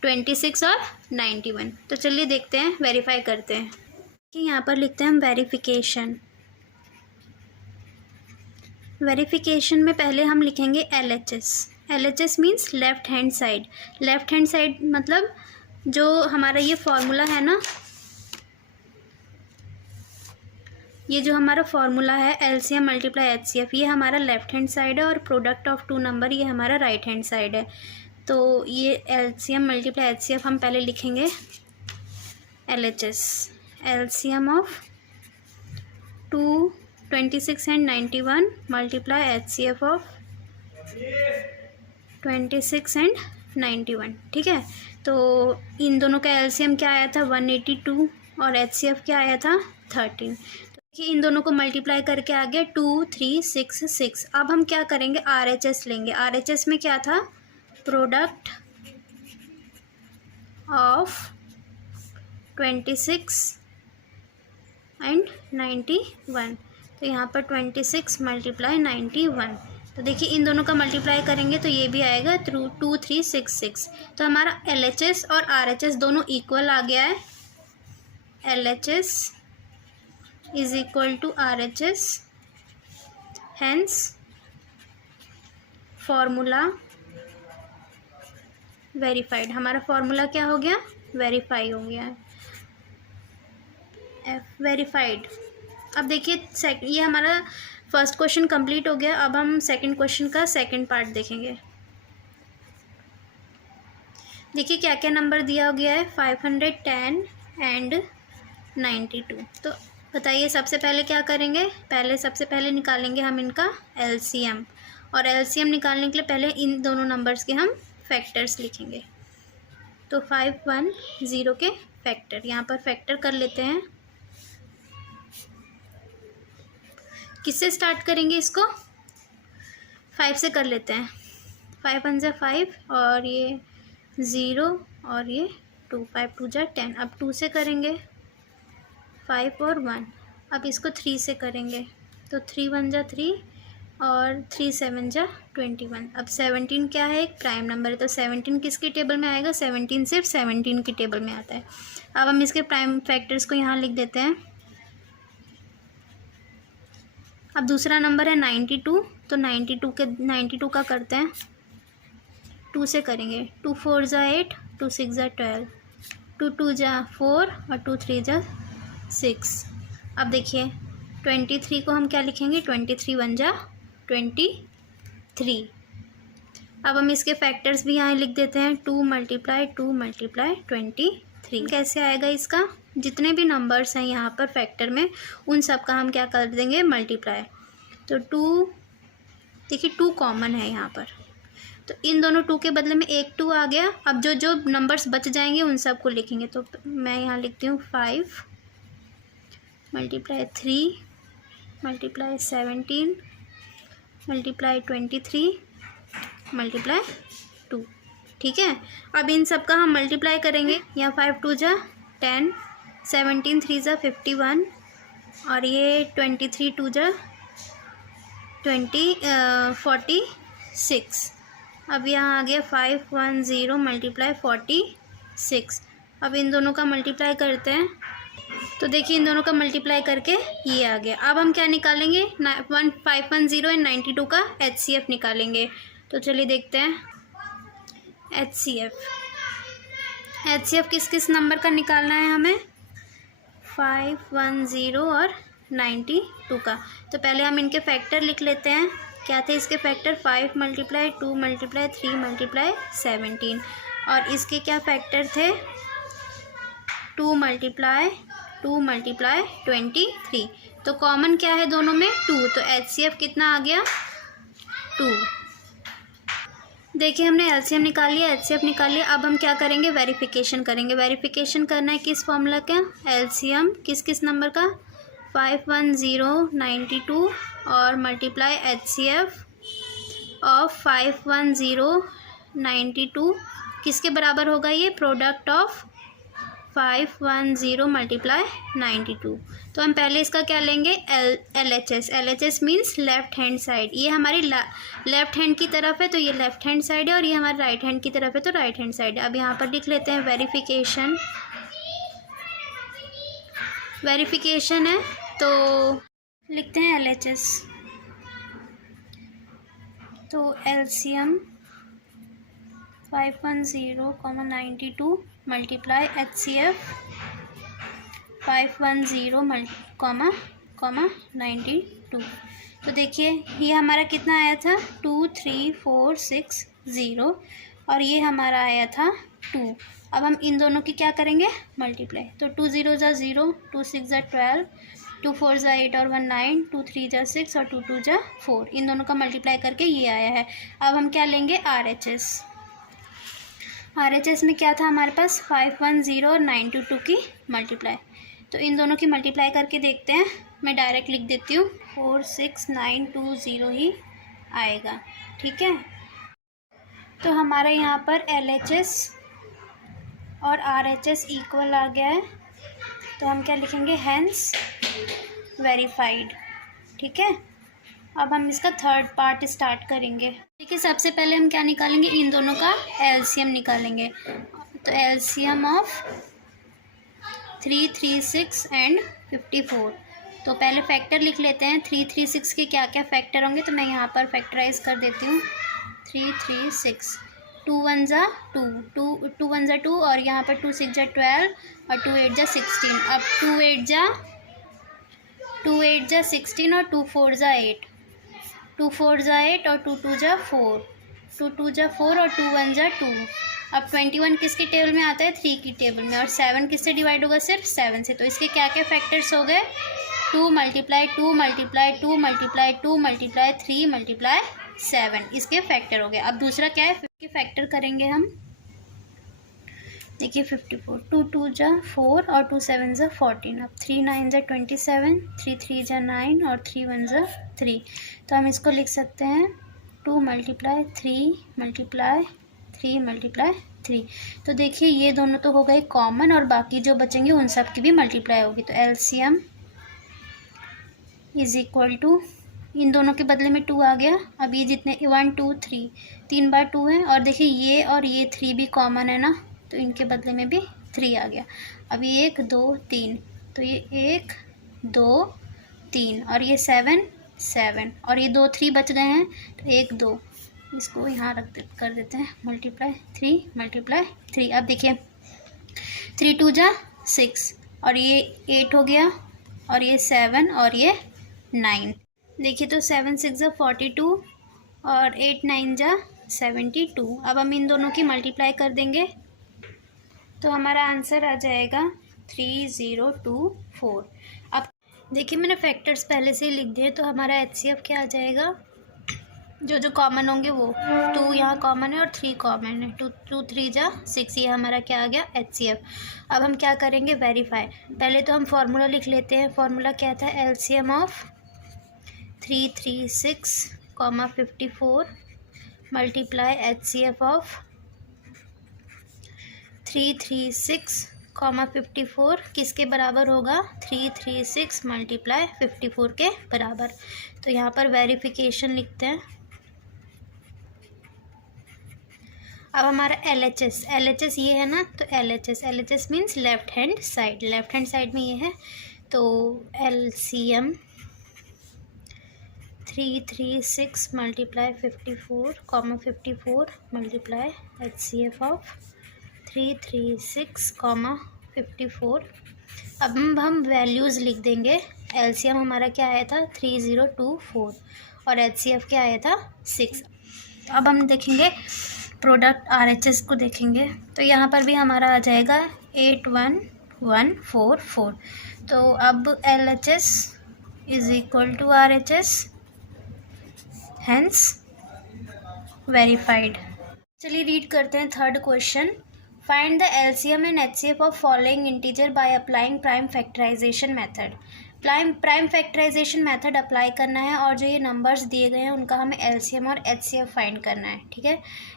26 और 91। तो चलिए देखते हैं, वेरीफाई करते हैं कि यहाँ पर लिखते हैं हम वेरिफिकेशन में पहले हम लिखेंगे LHS means left hand side मतलब जो हमारा ये फॉर्मूला है ना, ये जो हमारा फॉर्मूला है एलसीएम मल्टीप्लाई एचसीएफ, ये हमारा लेफ़्ट हैंड साइड है और प्रोडक्ट ऑफ टू नंबर ये हमारा राइट हैंड साइड है। तो ये एलसीएम मल्टीप्लाई एचसीएफ हम पहले लिखेंगे LHS, LCM of 26 and 91 multiply HCF of 26 and 91, ठीक है। तो इन दोनों का एलसीएम क्या आया था, 182 और एचसीएफ क्या आया था, 13। तो इन दोनों को मल्टीप्लाई करके आ गया 2 3 6 6। अब हम क्या करेंगे, RHS लेंगे। RHS में क्या था, प्रोडक्ट ऑफ 26 एंड 91। तो यहाँ पर 26 मल्टीप्लाई 91। तो देखिए इन दोनों का मल्टीप्लाई करेंगे तो ये भी आएगा थ्रू 2366। तो हमारा LHS और RHS दोनों इक्वल आ गया है। LHS is equal to RHS, hence formula verified. हमारा फॉर्मूला क्या हो गया? वेरीफाई हो गया है, वेरीफाइड। अब देखिए ये हमारा फर्स्ट क्वेश्चन कंप्लीट हो गया। अब हम सेकंड क्वेश्चन का सेकंड पार्ट देखेंगे। देखिए क्या क्या नंबर दिया गया है, 510 एंड 92। तो बताइए सबसे पहले क्या करेंगे? सबसे पहले निकालेंगे हम इनका LCM, और LCM निकालने के लिए पहले इन दोनों नंबर्स के हम फैक्टर्स लिखेंगे। तो 510 के फैक्टर, यहाँ पर फैक्टर कर लेते हैं। किससे स्टार्ट करेंगे इसको? 5 से कर लेते हैं। 5 1 जा 5 और ये 0 और ये 2, 5 2 जा 10। अब 2 से करेंगे 5 और 1। अब इसको 3 से करेंगे तो 3 1 जा 3 और 3 7 जा 21। अब 17 क्या है? एक प्राइम नंबर है, तो 17 किसकी टेबल में आएगा? 17 सिर्फ 17 की टेबल में आता है। अब हम इसके प्राइम फैक्टर्स को यहाँ लिख देते हैं। अब दूसरा नंबर है 92, तो 92 का करते हैं। 2 से करेंगे, 2 4 जा 8, 2 6 जा 12, 2 2 जा 4 और 2 3 जा 6। अब देखिए 23 को हम क्या लिखेंगे? 23 1 जा 23। अब हम इसके फैक्टर्स भी यहाँ लिख देते हैं। 2 मल्टीप्लाई 23। कैसे आएगा इसका? जितने भी नंबर्स हैं यहाँ पर फैक्टर में, उन सब का हम क्या कर देंगे? मल्टीप्लाई। तो 2, देखिए 2 कॉमन है यहाँ पर, तो इन दोनों 2 के बदले में एक 2 आ गया। अब जो जो नंबर्स बच जाएंगे उन सब को लिखेंगे। तो मैं यहाँ लिखती हूँ 5 मल्टीप्लाई 3 मल्टीप्लाई 17 मल्टीप्लाई 23 मल्टीप्लाई 2। ठीक है, अब इन सब का हम मल्टीप्लाई करेंगे। यहाँ 5 2 जा 10, 17 3 जा 51 और ये 23 2 जा 46। अब यहाँ आ गया 510 मल्टीप्लाई 46। अब इन दोनों का मल्टीप्लाई करते हैं। तो देखिए इन दोनों का मल्टीप्लाई करके ये आ गया। अब हम क्या निकालेंगे? 510 एंड 92 का HCF निकालेंगे। तो चलिए देखते हैं HCF किस किस नंबर का निकालना है हमें? 510 और 92 का। तो पहले हम इनके फैक्टर लिख लेते हैं। क्या थे इसके फैक्टर? 5 multiply 2 multiply 3 multiply 17। और इसके क्या फैक्टर थे? 2 मल्टीप्लाई 23। तो कॉमन क्या है दोनों में? 2। तो HCF कितना आ गया? 2। देखिए हमने LCM निकाल लिया, HCF निकाल लिया। अब हम क्या करेंगे? वेरिफिकेशन करेंगे। वेरिफिकेशन करना है किस फॉर्मूला का? LCM किस किस नंबर का? 510 92 और मल्टीप्लाई HCF ऑफ 510 92 किसके बराबर होगा? ये प्रोडक्ट ऑफ 510 मल्टीप्लाई 92। तो हम पहले इसका क्या लेंगे? LHS means left hand side. ये हमारी लेफ्ट हैंड की तरफ है तो ये लेफ्ट हैंड साइड है, और ये हमारी राइट हैंड की तरफ है तो राइट हैंड साइड है। अब यहाँ पर लिख लेते हैं वेरिफिकेशन है, तो लिखते हैं LHS। तो LCM 510, 92 मल्टीप्लाई HCF 510, 92। तो देखिए ये हमारा कितना आया था? 23460 और ये हमारा आया था 2। अब हम इन दोनों की क्या करेंगे? मल्टीप्लाई। तो 2 0 जा 0, 2 6 जा 12, 2 4 जा 8 और 1 9, 2 3 जा 6 और 2 2 जा 4। इन दोनों का मल्टीप्लाई करके ये आया है। अब हम क्या लेंगे? RHS में क्या था हमारे पास? 510 और 92 की मल्टीप्लाई। तो इन दोनों की मल्टीप्लाई करके देखते हैं। मैं डायरेक्ट लिख देती हूँ, 46920 ही आएगा। ठीक है, तो हमारे यहाँ पर LHS और RHS इक्वल आ गया है। तो हम क्या लिखेंगे? Hence verified. ठीक है, अब हम इसका थर्ड पार्ट स्टार्ट करेंगे। देखिए सबसे पहले हम क्या निकालेंगे, इन दोनों का एलसीएम निकालेंगे। तो एलसीएम ऑफ 336 एंड 54। तो पहले फैक्टर लिख लेते हैं। 336 के क्या क्या फैक्टर होंगे, तो मैं यहाँ पर फैक्टराइज कर देती हूँ। 336, 2 1 जा 2, 2 1 जा 2 और यहाँ पर 2 6 जा 12 और 2 8 जा 16। अब 2 8 जा 16 और 2 4 जा 8, 2 4 जा 8 और 2 2 जा 4, 2 2 जा 4 और 2 1 जा 2। अब 21 किसकी टेबल में आता है, 3 की टेबल में। और 7 किससे डिवाइड होगा, सिर्फ 7 से। तो इसके क्या क्या फैक्टर्स हो गए, 2 multiply 2 multiply 2 multiply 2 multiply 3 multiply 7 इसके फैक्टर हो गए। अब दूसरा क्या है, 50 फैक्टर करेंगे हम। देखिए 54, 2 2 जा 4 और 2 7 जा 14। अब 3 9 जा 27, 3 3 जा 9 और 3 1 जा 3। तो हम इसको लिख सकते हैं 2 मल्टीप्लाई 3 मल्टीप्लाई 3 मल्टीप्लाई 3। तो देखिए ये दोनों तो हो गए कॉमन और बाकी जो बचेंगे उन सब की भी मल्टीप्लाई होगी। तो एलसीएम इज इक्वल टू, इन दोनों के बदले में 2 आ गया। अब ये जितने 1 2 3, 3 बार 2 है और देखिए ये और ये 3 भी कॉमन है ना, तो इनके बदले में भी 3 आ गया। अब ये 1 2 3, तो ये 1 2 3 और ये 7 7 और ये 2 3 बच गए हैं, तो 1 2 इसको यहाँ कर देते हैं मल्टीप्लाई 3 मल्टीप्लाई 3। अब देखिए 3 2 जा 6 और ये 8 हो गया और ये 7 और ये 9। देखिए तो 7 6 जा 42 और 8 9 जा 72। अब हम इन दोनों की मल्टीप्लाई कर देंगे तो हमारा आंसर आ जाएगा 3024। अब देखिए मैंने फैक्टर्स पहले से ही लिख दिए, तो हमारा एचसीएफ क्या आ जाएगा, जो जो कॉमन होंगे वो 2 यहाँ कॉमन है और 3 कॉमन है। 2 3 जा 6, ये हमारा क्या आ गया, एचसीएफ। अब हम क्या करेंगे, वेरीफाई। पहले तो हम फार्मूला लिख लेते हैं। फार्मूला क्या था, LCM of 336, 54 multiply HCF of 336, 54 किसके बराबर होगा, 336 मल्टीप्लाई 54 के बराबर। तो यहाँ पर वेरिफिकेशन लिखते हैं। अब हमारा LHS ये है ना, तो LHS means left hand side में ये है। तो LCM 336 multiply 54, 54 multiply HCF of 336, 54। अब हम वैल्यूज़ लिख देंगे। LCM हमारा क्या आया था, 3024 और HCF क्या आया था, 6। अब हम देखेंगे प्रोडक्ट RHS को देखेंगे, तो यहाँ पर भी हमारा आ जाएगा 81144। तो अब LHS is equal to RHS, hence verified. चलिए रीड करते हैं third question. Find the LCM and HCF of following integer by applying prime factorization method. Prime factorization method apply करना है और जो ये नंबर्स दिए गए हैं उनका हमें LCM और HCF फाइंड करना है। ठीक है,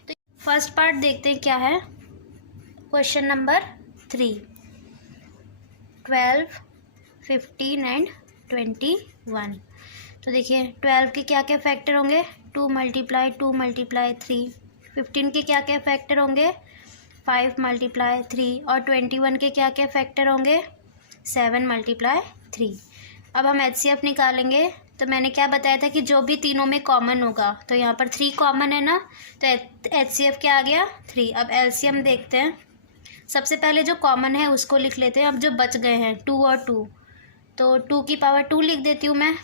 तो फर्स्ट पार्ट देखते हैं क्या है। Question number 3, 12, 15 and 21। तो देखिए 12 के क्या क्या फैक्टर होंगे, 2 मल्टीप्लाई 2 मल्टीप्लाई 3। 15 के क्या क्या फैक्टर होंगे, 5 मल्टीप्लाई 3। और 21 के क्या क्या फैक्टर होंगे, 7 मल्टीप्लाई 3। अब हम HCF निकालेंगे। तो मैंने क्या बताया था कि जो भी तीनों में कॉमन होगा, तो यहाँ पर 3 कॉमन है ना, तो HCF क्या आ गया, 3। अब LCM देखते हैं। सबसे पहले जो कॉमन है उसको लिख लेते हैं। अब जो बच गए हैं 2 और 2, तो 2 की पावर 2 लिख देती हूँ मैं।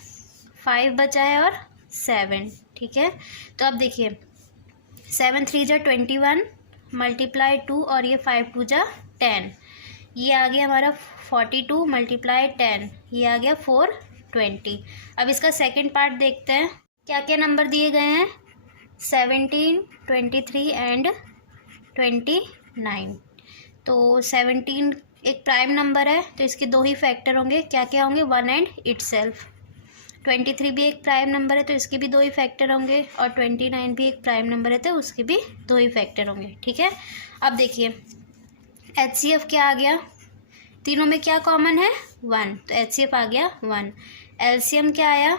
5 बचा है और 7। ठीक है, तो अब देखिए 7 3 जा 21 मल्टीप्लाई 2 और ये 5 2 जा 10। ये आ गया हमारा 42 मल्टीप्लाई 10, ये आ गया 420। अब इसका सेकंड पार्ट देखते हैं। क्या क्या नंबर दिए गए हैं, 17, 23 एंड 29। तो 17 एक प्राइम नंबर है, तो इसके 2 ही फैक्टर होंगे। क्या क्या होंगे, 1 एंड इटसेल्फ। 23 भी एक प्राइम नंबर है, तो इसके भी 2 ही फैक्टर होंगे। और 29 भी एक प्राइम नंबर है, तो उसके भी 2 ही फैक्टर होंगे। ठीक है, अब देखिए HCF क्या आ गया, तीनों में क्या कॉमन है, 1, तो HCF आ गया 1। LCM क्या आया,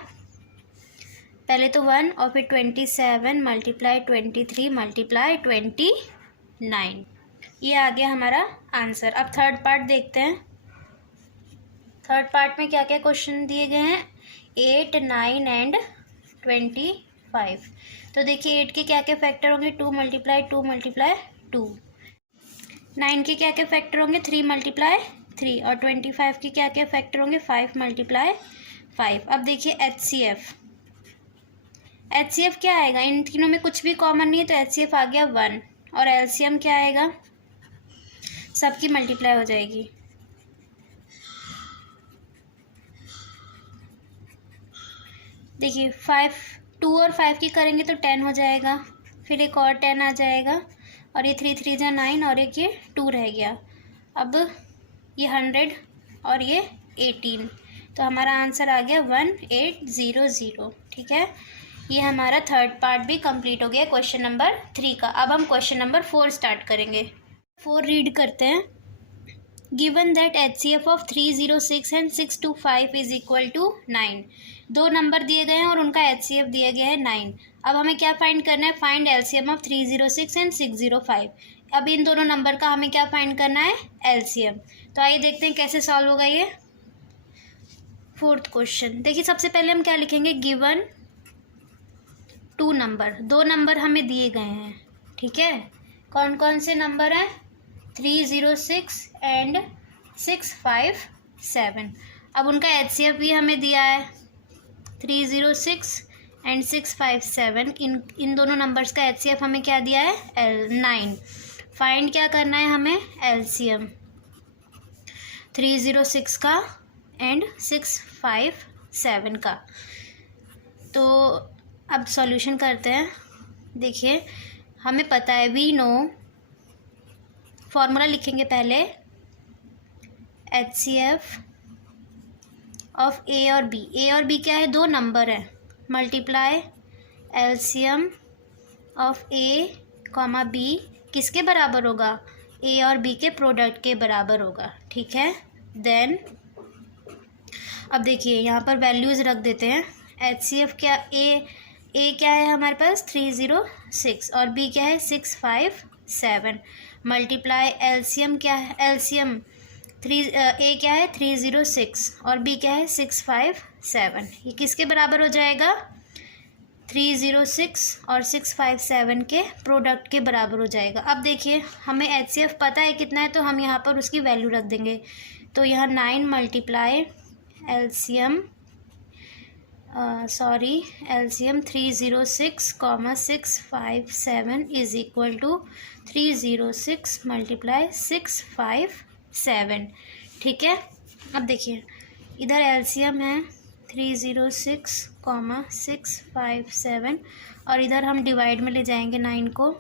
पहले तो 1 और फिर 27 मल्टीप्लाई 23 मल्टीप्लाई 29, ये आ गया हमारा आंसर। अब थर्ड पार्ट देखते हैं। थर्ड पार्ट में क्या क्या क्वेश्चन दिए गए हैं, 8, 9 एंड 25। तो देखिए 8 के क्या क्या फैक्टर होंगे, 2 मल्टीप्लाई 2 मल्टीप्लाई 2। 9 के क्या क्या फैक्टर होंगे, 3 मल्टीप्लाई 3। और 25 के क्या क्या फैक्टर होंगे, 5 मल्टीप्लाई 5। अब देखिए HCF क्या आएगा, इन तीनों में कुछ भी कॉमन नहीं है तो HCF आ गया 1। और LCM क्या आएगा, सबकी मल्टीप्लाई हो जाएगी। देखिए 2 और 5 की करेंगे तो 10 हो जाएगा, फिर एक और 10 आ जाएगा, और ये 3 3 जा 9 और एक ये 2 रह गया। अब ये 100 और ये 18, तो हमारा आंसर आ गया 1800। ठीक है, ये हमारा थर्ड पार्ट भी कंप्लीट हो गया क्वेश्चन नंबर 3 का। अब हम क्वेश्चन नंबर 4 स्टार्ट करेंगे। 4 रीड करते हैं। Given that HCF of 306 and 625 is equal to 9। दो नंबर दिए गए हैं और उनका HCF दिया गया है 9। अब हमें क्या फाइंड करना है, फाइंड LCM ऑफ 306 एंड 605। अब इन दोनों नंबर का हमें क्या फाइंड करना है, LCM। तो आइए देखते हैं कैसे सॉल्व होगा ये फोर्थ क्वेश्चन। देखिए सबसे पहले हम क्या लिखेंगे, गिवन 2 नंबर, 2 नंबर हमें दिए गए हैं। ठीक है, कौन कौन से नंबर हैं, 306 एंड 657। अब उनका HCF भी हमें दिया है 306 एंड 657। इन दोनों नंबर्स का HCF हमें क्या दिया है, 9। फाइंड क्या करना है हमें, LCM 306 का एंड 657 का। तो अब सॉल्यूशन करते हैं। देखिए हमें पता है, वी नो, फॉर्मूला लिखेंगे पहले, HCF ऑफ A और B। A और B क्या है, 2 नंबर है, multiply LCM of A comma B किसके बराबर होगा, A और B के प्रोडक्ट के बराबर होगा। ठीक है, देन अब देखिए यहाँ पर वैल्यूज़ रख देते हैं। HCF क्या, A क्या है हमारे पास 306 और B क्या है 657, मल्टीप्लाई LCM क्या है, LCM A क्या है 306 और B क्या है 657। ये किसके बराबर हो जाएगा, 306 और 657 के प्रोडक्ट के बराबर हो जाएगा। अब देखिए हमें HCF पता है कितना है, तो हम यहाँ पर उसकी वैल्यू रख देंगे। तो यहाँ 9 multiply LCM 306 comma 657 is equal to 306 multiply 657। ठीक है, अब देखिए इधर LCM है 306 कॉमा 657 और इधर हम डिवाइड में ले जाएंगे 9 को,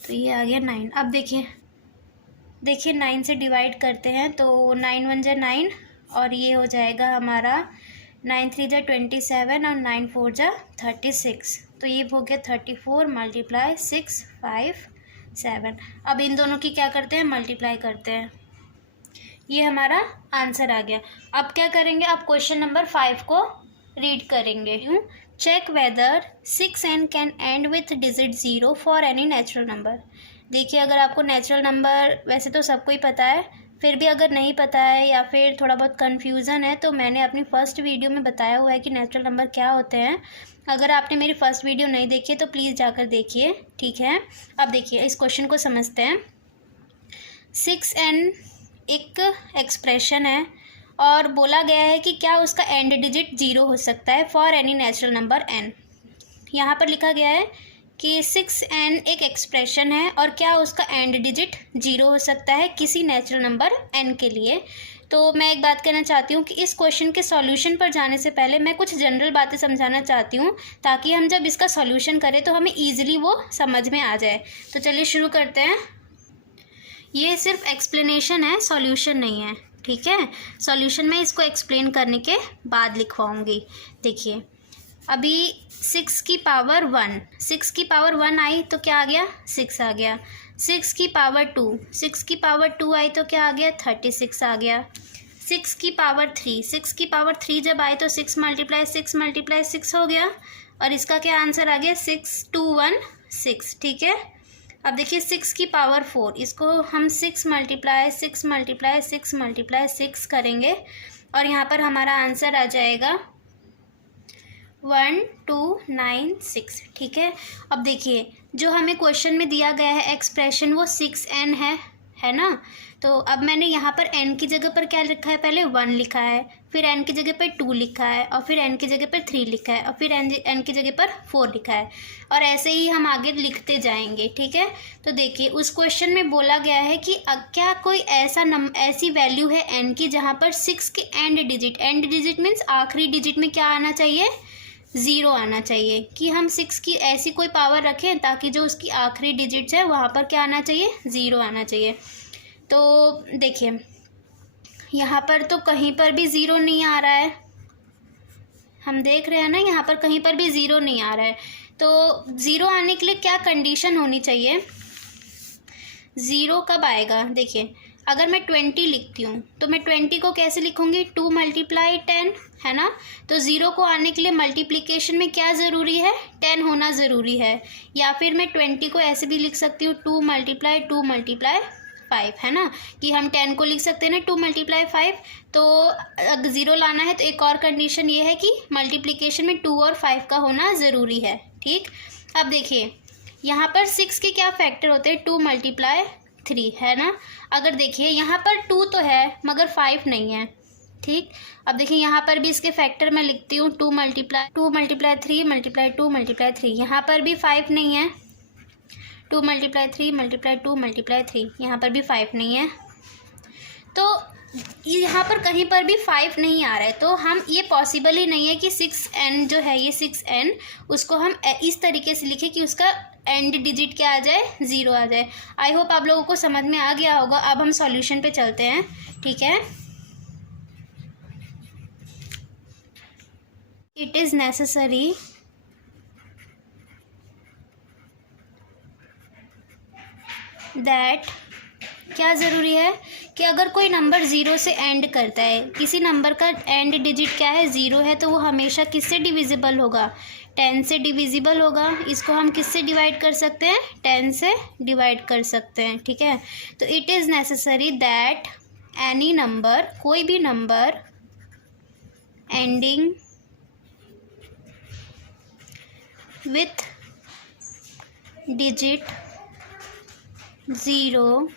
तो ये आ गया 9। अब देखिए 9 से डिवाइड करते हैं तो 9 1 जा 9 और ये हो जाएगा हमारा 9 3 जा 27 और 9 4 जा 36, तो ये हो गया 34 मल्टीप्लाई 657। अब इन दोनों की क्या करते हैं, मल्टीप्लाई करते हैं, ये हमारा आंसर आ गया। अब क्या करेंगे, अब क्वेश्चन नंबर 5 को रीड करेंगे। Check whether 6n can end with digit 0 for any natural number. देखिए अगर आपको नेचुरल नंबर वैसे तो सबको ही पता है, फिर भी अगर नहीं पता है या फिर थोड़ा बहुत कन्फ्यूज़न है तो मैंने अपनी फ़र्स्ट वीडियो में बताया हुआ है कि नेचुरल नंबर क्या होते हैं। अगर आपने मेरी फ़र्स्ट वीडियो नहीं देखी है तो प्लीज़ जाकर देखिए। ठीक है, अब देखिए इस क्वेश्चन को समझते हैं। 6n एक एक्सप्रेशन है और बोला गया है कि क्या उसका एंड डिजिट 0 हो सकता है for any natural number n। यहाँ पर लिखा गया है कि 6n एक एक्सप्रेशन है और क्या उसका एंड डिजिट 0 हो सकता है किसी नेचुरल नंबर n के लिए। तो मैं एक बात कहना चाहती हूँ कि इस क्वेश्चन के सॉल्यूशन पर जाने से पहले मैं कुछ जनरल बातें समझाना चाहती हूँ, ताकि हम जब इसका सॉल्यूशन करें तो हमें ईजिली वो समझ में आ जाए। तो चलिए शुरू करते हैं। ये सिर्फ एक्सप्लेनेशन है, सॉल्यूशन नहीं है। ठीक है, सॉल्यूशन मैं इसको एक्सप्लेन करने के बाद लिखवाऊँगी। देखिए अभी 6 की पावर 1 आई तो क्या आ गया, 6 आ गया। 6 की पावर 2 आई तो क्या आ गया, 36 आ गया। 6 की पावर 3, 6 की पावर 3 जब आए तो 6 मल्टीप्लाई 6 हो गया, और इसका क्या आंसर आ गया 6216, ठीक है। अब देखिए 6 की पावर 4, इसको हम 6 मल्टीप्लाई 6 करेंगे और यहाँ पर हमारा आंसर आ जाएगा 1296, ठीक है। अब देखिए जो हमें क्वेश्चन में दिया गया है एक्सप्रेशन वो 6n है ना। तो अब मैंने यहाँ पर n की जगह पर क्या लिखा है, पहले 1 लिखा है, फिर n की जगह पर 2 लिखा है, और फिर n की जगह पर 3 लिखा है, और फिर n की जगह पर 4 लिखा है, और ऐसे ही हम आगे लिखते जाएंगे, ठीक है। तो देखिए उस क्वेश्चन में बोला गया है कि क्या कोई ऐसी वैल्यू है n की जहाँ पर 6 के एंड डिजिट मीन्स आखिरी डिजिट में क्या आना चाहिए, 0 आना चाहिए, कि हम 6 की ऐसी कोई पावर रखें ताकि जो उसकी आखिरी डिजिट्स है वहाँ पर क्या आना चाहिए, 0 आना चाहिए। तो देखिए यहाँ पर तो कहीं पर भी 0 नहीं आ रहा है, हम देख रहे हैं ना, यहाँ पर कहीं पर भी 0 नहीं आ रहा है। तो 0 आने के लिए क्या कंडीशन होनी चाहिए, 0 कब आएगा, देखिए अगर मैं 20 लिखती हूँ तो मैं 20 को कैसे लिखूँगी, 2 मल्टीप्लाई 10, है ना। तो 0 को आने के लिए मल्टीप्लिकेशन में क्या ज़रूरी है, 10 होना ज़रूरी है। या फिर मैं 20 को ऐसे भी लिख सकती हूँ 2 मल्टीप्लाई 5, है ना, कि हम 10 को लिख सकते हैं ना 2 मल्टीप्लाई 5। तो अगर 0 लाना है तो एक और कंडीशन ये है कि मल्टीप्लिकेशन में 2 और 5 का होना ज़रूरी है, ठीक। अब देखिए यहाँ पर 6 के क्या फैक्टर होते हैं, 2 मल्टीप्लाई 3, है ना। अगर देखिए यहाँ पर 2 तो है मगर 5 नहीं है, ठीक। अब देखिए यहाँ पर भी इसके फैक्टर मैं लिखती हूँ 2 मल्टीप्लाई 3 मल्टीप्लाई 2 मल्टीप्लाई 3, यहाँ पर भी 5 नहीं है, 2 मल्टीप्लाई 3 मल्टीप्लाई 2 मल्टीप्लाई 3, यहाँ पर भी 5 नहीं है। तो यहाँ पर कहीं पर भी 5 नहीं आ रहा है, तो हम ये पॉसिबल ही नहीं है कि 6n जो है, ये 6n उसको हम इस तरीके से लिखें कि उसका एंड डिजिट क्या आ जाए, 0 आ जाए। आई होप आप लोगों को समझ में आ गया होगा। अब हम सॉल्यूशन पे चलते हैं, ठीक है। इट इज़ नेसेसरी दैट, क्या ज़रूरी है कि अगर कोई नंबर 0 से एंड करता है, किसी नंबर का एंड डिजिट क्या है, 0 है, तो वो हमेशा किससे डिविजिबल होगा, 10 से डिविजिबल होगा। इसको हम किससे डिवाइड कर सकते हैं, 10 से डिवाइड कर सकते हैं, ठीक है। तो it is necessary that any number, कोई भी number ending with digit 0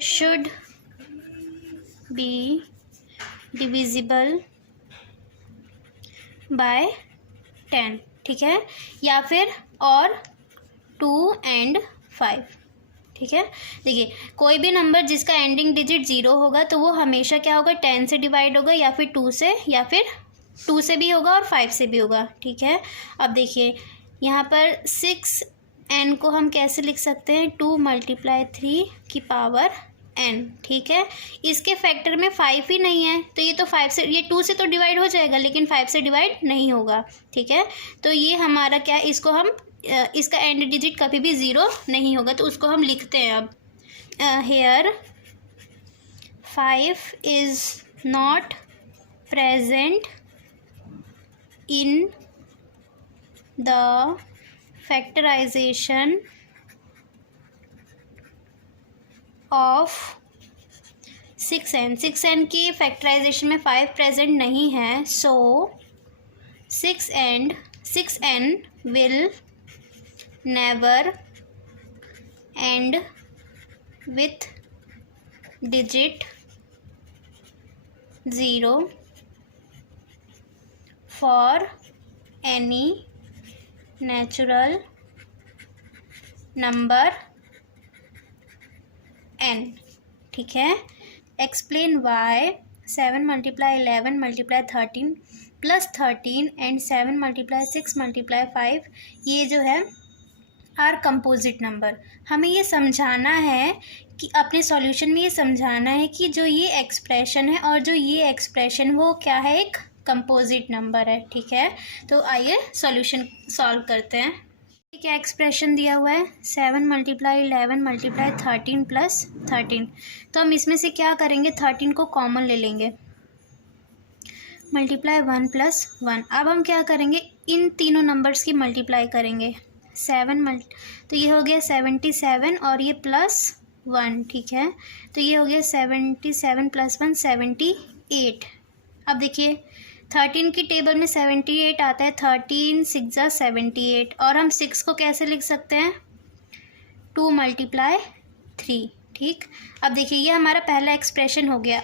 should be divisible by 10, ठीक है। या फिर और 2 and 5, ठीक है। देखिए कोई भी नंबर जिसका एंडिंग डिजिट 0 होगा तो वो हमेशा क्या होगा, 10 से डिवाइड होगा, या फिर 2 से, या फिर 2 से भी होगा और 5 से भी होगा, ठीक है। अब देखिए यहाँ पर 6n को हम कैसे लिख सकते हैं, 2 मल्टीप्लाई 3 की पावर n, ठीक है। इसके फैक्टर में 5 ही नहीं है, तो ये तो 5 से, ये 2 से तो डिवाइड हो जाएगा लेकिन 5 से डिवाइड नहीं होगा, ठीक है। तो ये हमारा क्या है, इसको हम इसका एंड डिजिट कभी भी 0 नहीं होगा, तो उसको हम लिखते हैं अब here 5 is not present in the factorization of 6n, 6n की फैक्टराइजेशन में 5 प्रेजेंट नहीं है, so 6n will never end with digit 0 for any natural number n, ठीक है। Explain why 7 multiply 11 multiply 13 plus 13 and 7 multiply 6 multiply 5 ये जो है are composite number. हमें ये समझाना है कि अपने सॉल्यूशन में ये समझाना है कि जो ये एक्सप्रेशन है और जो ये एक्सप्रेशन वो क्या है, एक कंपोजिट नंबर है, ठीक है। तो आइए सॉल्यूशन सॉल्व करते हैं। क्या एक्सप्रेशन दिया हुआ है, 7 मल्टीप्लाई 11 मल्टीप्लाई 13 प्लस 13। तो हम इसमें से क्या करेंगे, 13 को कॉमन ले लेंगे, मल्टीप्लाई 1 प्लस 1। अब हम क्या करेंगे, इन तीनों नंबर्स की मल्टीप्लाई करेंगे, 7 तो ये हो गया 77 और ये प्लस 1, ठीक है। तो ये हो गया 77 प्लस 1 78। अब देखिए 13 की टेबल में 78 आता है, 13 6 जा 78, और हम 6 को कैसे लिख सकते हैं, 2 मल्टीप्लाई 3, ठीक। अब देखिए ये हमारा पहला एक्सप्रेशन हो गया।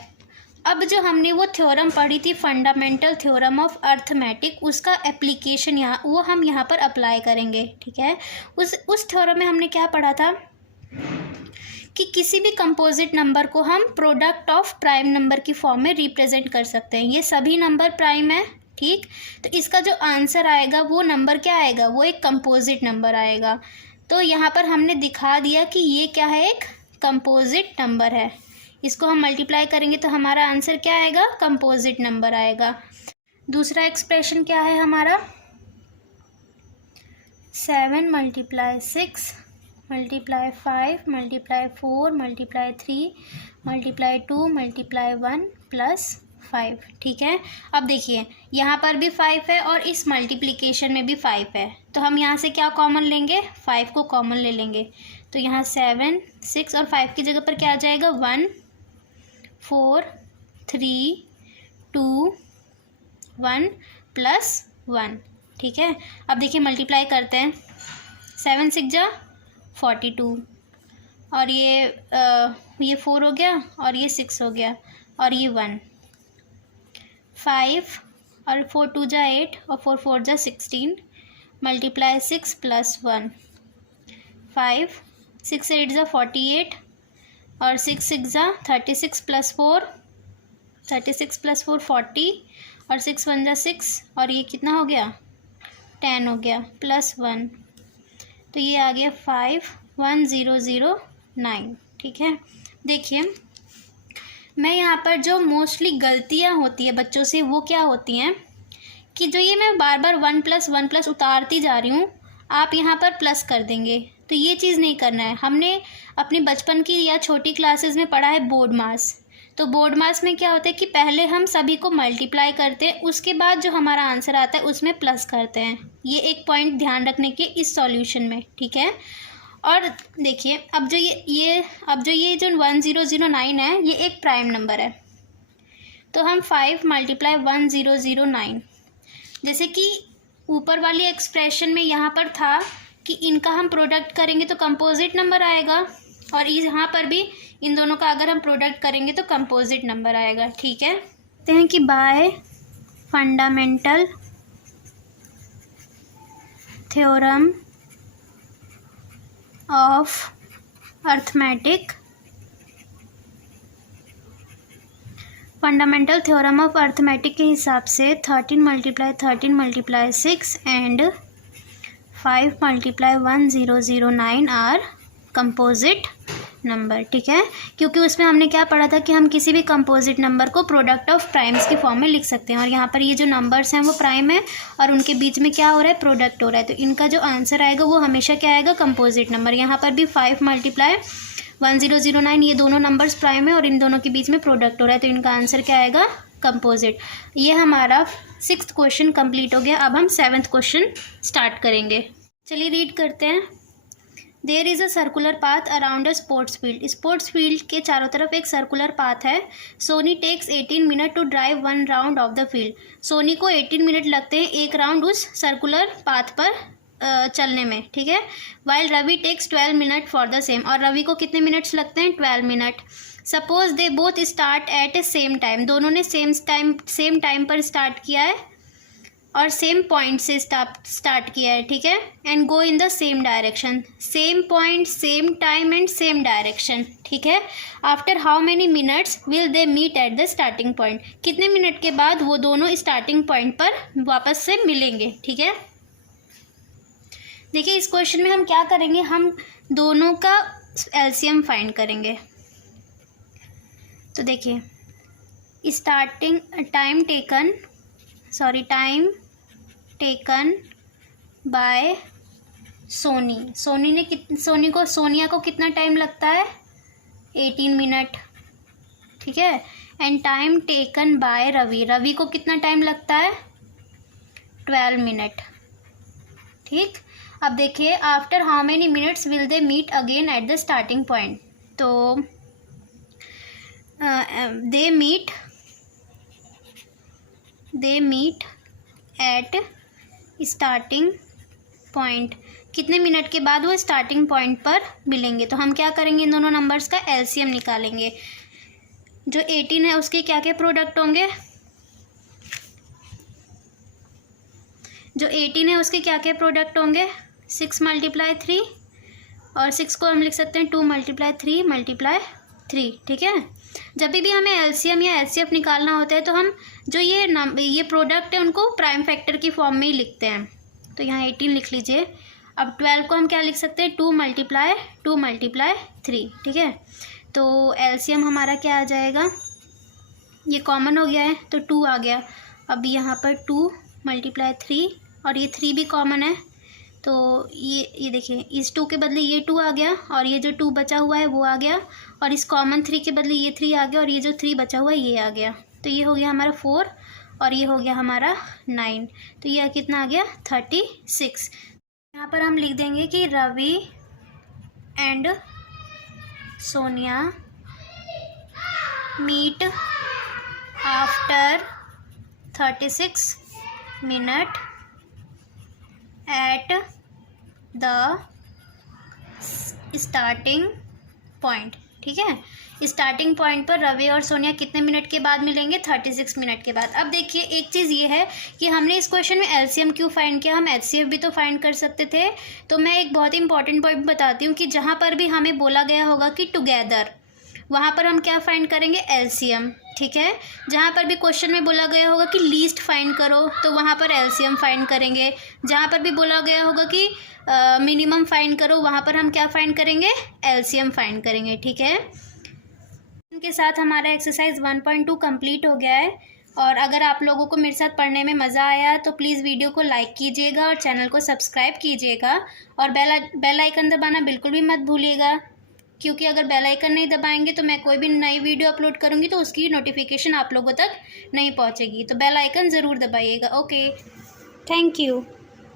अब जो हमने वो थ्योरम पढ़ी थी, फंडामेंटल थ्योरम ऑफ अर्थमेटिक, उसका एप्लीकेशन वो हम यहाँ पर अप्लाई करेंगे, ठीक है। उस थ्योरम में हमने क्या पढ़ा था कि किसी भी कंपोजिट नंबर को हम प्रोडक्ट ऑफ प्राइम नंबर की फॉर्म में रिप्रेजेंट कर सकते हैं। ये सभी नंबर प्राइम है, ठीक। तो इसका जो आंसर आएगा वो नंबर क्या आएगा, वो एक कंपोजिट नंबर आएगा। तो यहाँ पर हमने दिखा दिया कि ये क्या है, एक कंपोजिट नंबर है। इसको हम मल्टीप्लाई करेंगे तो हमारा आंसर क्या आएगा, कंपोजिट नंबर आएगा। दूसरा एक्सप्रेशन क्या है हमारा, 7 multiply 6 multiply 5 multiply 4 multiply 3 multiply 2 multiply 1 plus 5, ठीक है। अब देखिए यहाँ पर भी 5 है और इस मल्टीप्लिकेशन में भी 5 है, तो हम यहाँ से क्या कॉमन लेंगे, 5 को कॉमन ले लेंगे। तो यहाँ 7 6 और 5 की जगह पर क्या आ जाएगा, 1 4 3 2 1 प्लस 1, ठीक है। अब देखिए मल्टीप्लाई करते हैं, 7 6 जा 42, और ये 4 हो गया और ये 6 हो गया और ये 1, 5 और 4 2 जा 8 और 4 4 जा 16 मल्टीप्लाई 6 प्लस 1, 5 6 8 जा 48 और 6 6 जा 36 प्लस 4 36 प्लस 4 40 और 6 1 जा 6 और ये कितना हो गया, 10 हो गया प्लस 1, तो ये आ गया 51009, ठीक है। देखिए मैं यहाँ पर जो मोस्टली गलतियाँ होती है बच्चों से वो क्या होती हैं कि जो ये मैं बार बार 1 प्लस उतारती जा रही हूँ, आप यहाँ पर प्लस कर देंगे, तो ये चीज़ नहीं करना है। हमने अपनी बचपन की या छोटी क्लासेस में पढ़ा है बोर्ड मास। तो बोर्ड मास में क्या होता है कि पहले हम सभी को मल्टीप्लाई करते हैं, उसके बाद जो हमारा आंसर आता है उसमें प्लस करते हैं। ये एक पॉइंट ध्यान रखने के इस सॉल्यूशन में, ठीक है। और देखिए अब जो ये जो 1009 है ये एक प्राइम नंबर है, तो हम 5 मल्टीप्लाई 1009, जैसे कि ऊपर वाली एक्सप्रेशन में यहाँ पर था कि इनका हम प्रोडक्ट करेंगे तो कंपोजिट नंबर आएगा, और यहाँ पर भी इन दोनों का अगर हम प्रोडक्ट करेंगे तो कंपोजिट नंबर आएगा, ठीक है। कहते हैं कि by fundamental theorem of arithmetic, fundamental theorem of arithmetic के हिसाब से 13 multiply 13 multiply 6 and 5 multiply 1009 are composite number, ठीक है। क्योंकि उसमें हमने क्या पढ़ा था कि हम किसी भी कंपोजिट नंबर को प्रोडक्ट ऑफ प्राइम्स की फॉर्म में लिख सकते हैं, और यहाँ पर ये जो नंबर्स हैं वो प्राइम है और उनके बीच में क्या हो रहा है, प्रोडक्ट हो रहा है, तो इनका जो आंसर आएगा वो हमेशा क्या आएगा, कंपोजिट नंबर। यहाँ पर भी 5 मल्टीप्लाई 1009, ये दोनों नंबर्स प्राइम है और इन दोनों के बीच में प्रोडक्ट हो रहा है, तो इनका आंसर क्या आएगा, कंपोजिट। ये हमारा 6th क्वेश्चन कंप्लीट हो गया। अब हम 7th क्वेश्चन स्टार्ट करेंगे। चलिए रीड करते हैं। There is a circular path around a sports field. Sports field के चारों तरफ एक सर्कुलर पाथ है। Soni takes 18 minute to drive 1 round of the field. Soni को 18 मिनट लगते हैं एक राउंड उस सर्कुलर पाथ पर चलने में, ठीक है। While Ravi takes 12 minute for the same, और रवि को कितने मिनट्स लगते हैं, 12 minute. Suppose they both start at a same time, दोनों ने सेम टाइम पर स्टार्ट किया है और सेम पॉइंट से स्टार्ट किया है, ठीक है। And go in the same direction, same point same time and same direction, ठीक है। After how many minutes will they meet at the starting point, कितने मिनट के बाद वो दोनों स्टार्टिंग पॉइंट पर वापस से मिलेंगे, ठीक है। देखिए इस क्वेश्चन में हम क्या करेंगे, हम दोनों का एलसीएम फाइंड करेंगे। तो देखिए starting time taken by Sonia को कितना टाइम लगता है? 18 मिनट, ठीक है। And time taken by Ravi को कितना टाइम लगता है? 12 मिनट, ठीक। अब देखिए, after how many minutes will they meet again at the starting point? तो they meet at starting point. कितने मिनट के बाद वो स्टार्टिंग पॉइंट पर मिलेंगे? तो हम क्या करेंगे, इन दोनों नंबर्स का एलसीएम निकालेंगे। जो 18 है उसके क्या क्या प्रोडक्ट होंगे? जो 18 है उसके क्या क्या प्रोडक्ट होंगे? 6 × 3, और 6 को हम लिख सकते हैं 2 × 3, ठीक है। जब भी हमें एलसीएम या एचसीएफ निकालना होता है तो हम जो ये प्रोडक्ट है उनको प्राइम फैक्टर की फॉर्म में ही लिखते हैं। तो यहाँ 18 लिख लीजिए। अब 12 को हम क्या लिख सकते हैं? 2 × 3, ठीक है। तो एलसीएम हमारा क्या आ जाएगा? ये कॉमन हो गया है तो 2 आ गया। अब यहाँ पर 2 × 3, और ये 3 भी कॉमन है, तो ये देखिए, इस 2 के बदले ये 2 आ गया, और ये जो 2 बचा हुआ है वो आ गया, और इस कॉमन 3 के बदले ये 3 आ गया, और ये जो 3 बचा हुआ है ये आ गया। तो ये हो गया हमारा 4, और ये हो गया हमारा 9। तो ये कितना आ गया? 36। यहाँ पर हम लिख देंगे कि Ravi and Sonia meet after 36 minute at the starting point, ठीक है। स्टार्टिंग पॉइंट पर रवि और सोनिया कितने मिनट के बाद मिलेंगे? 36 मिनट के बाद। अब देखिए, एक चीज़ ये है कि हमने इस क्वेश्चन में एलसीएम क्यों फाइंड किया, हम एचसीएफ भी तो फाइंड कर सकते थे। तो मैं एक बहुत इंपॉर्टेंट पॉइंट बताती हूँ कि जहाँ पर भी हमें बोला गया होगा कि टुगेदर, वहाँ पर हम क्या फाइंड करेंगे? एलसीएम, ठीक है। जहाँ पर भी क्वेश्चन में बोला गया होगा कि लीस्ट फाइंड करो, तो वहाँ पर एलसीएम फाइंड करेंगे। जहाँ पर भी बोला गया होगा कि मिनिमम फाइंड करो, वहाँ पर हम क्या फाइंड करेंगे? एलसीएम फाइंड करेंगे, ठीक है। इनके साथ हमारा एक्सरसाइज 1.2 कंप्लीट हो गया है। और अगर आप लोगों को मेरे साथ पढ़ने में मज़ा आया तो प्लीज़ वीडियो को लाइक कीजिएगा और चैनल को सब्सक्राइब कीजिएगा, और बेल आइकन दबाना बिल्कुल भी मत भूलिएगा, क्योंकि अगर बेल आइकन नहीं दबाएंगे तो मैं कोई भी नई वीडियो अपलोड करूँगी तो उसकी नोटिफिकेशन आप लोगों तक नहीं पहुँचेगी। तो बेल आइकन ज़रूर दबाइएगा। Okay, thank you.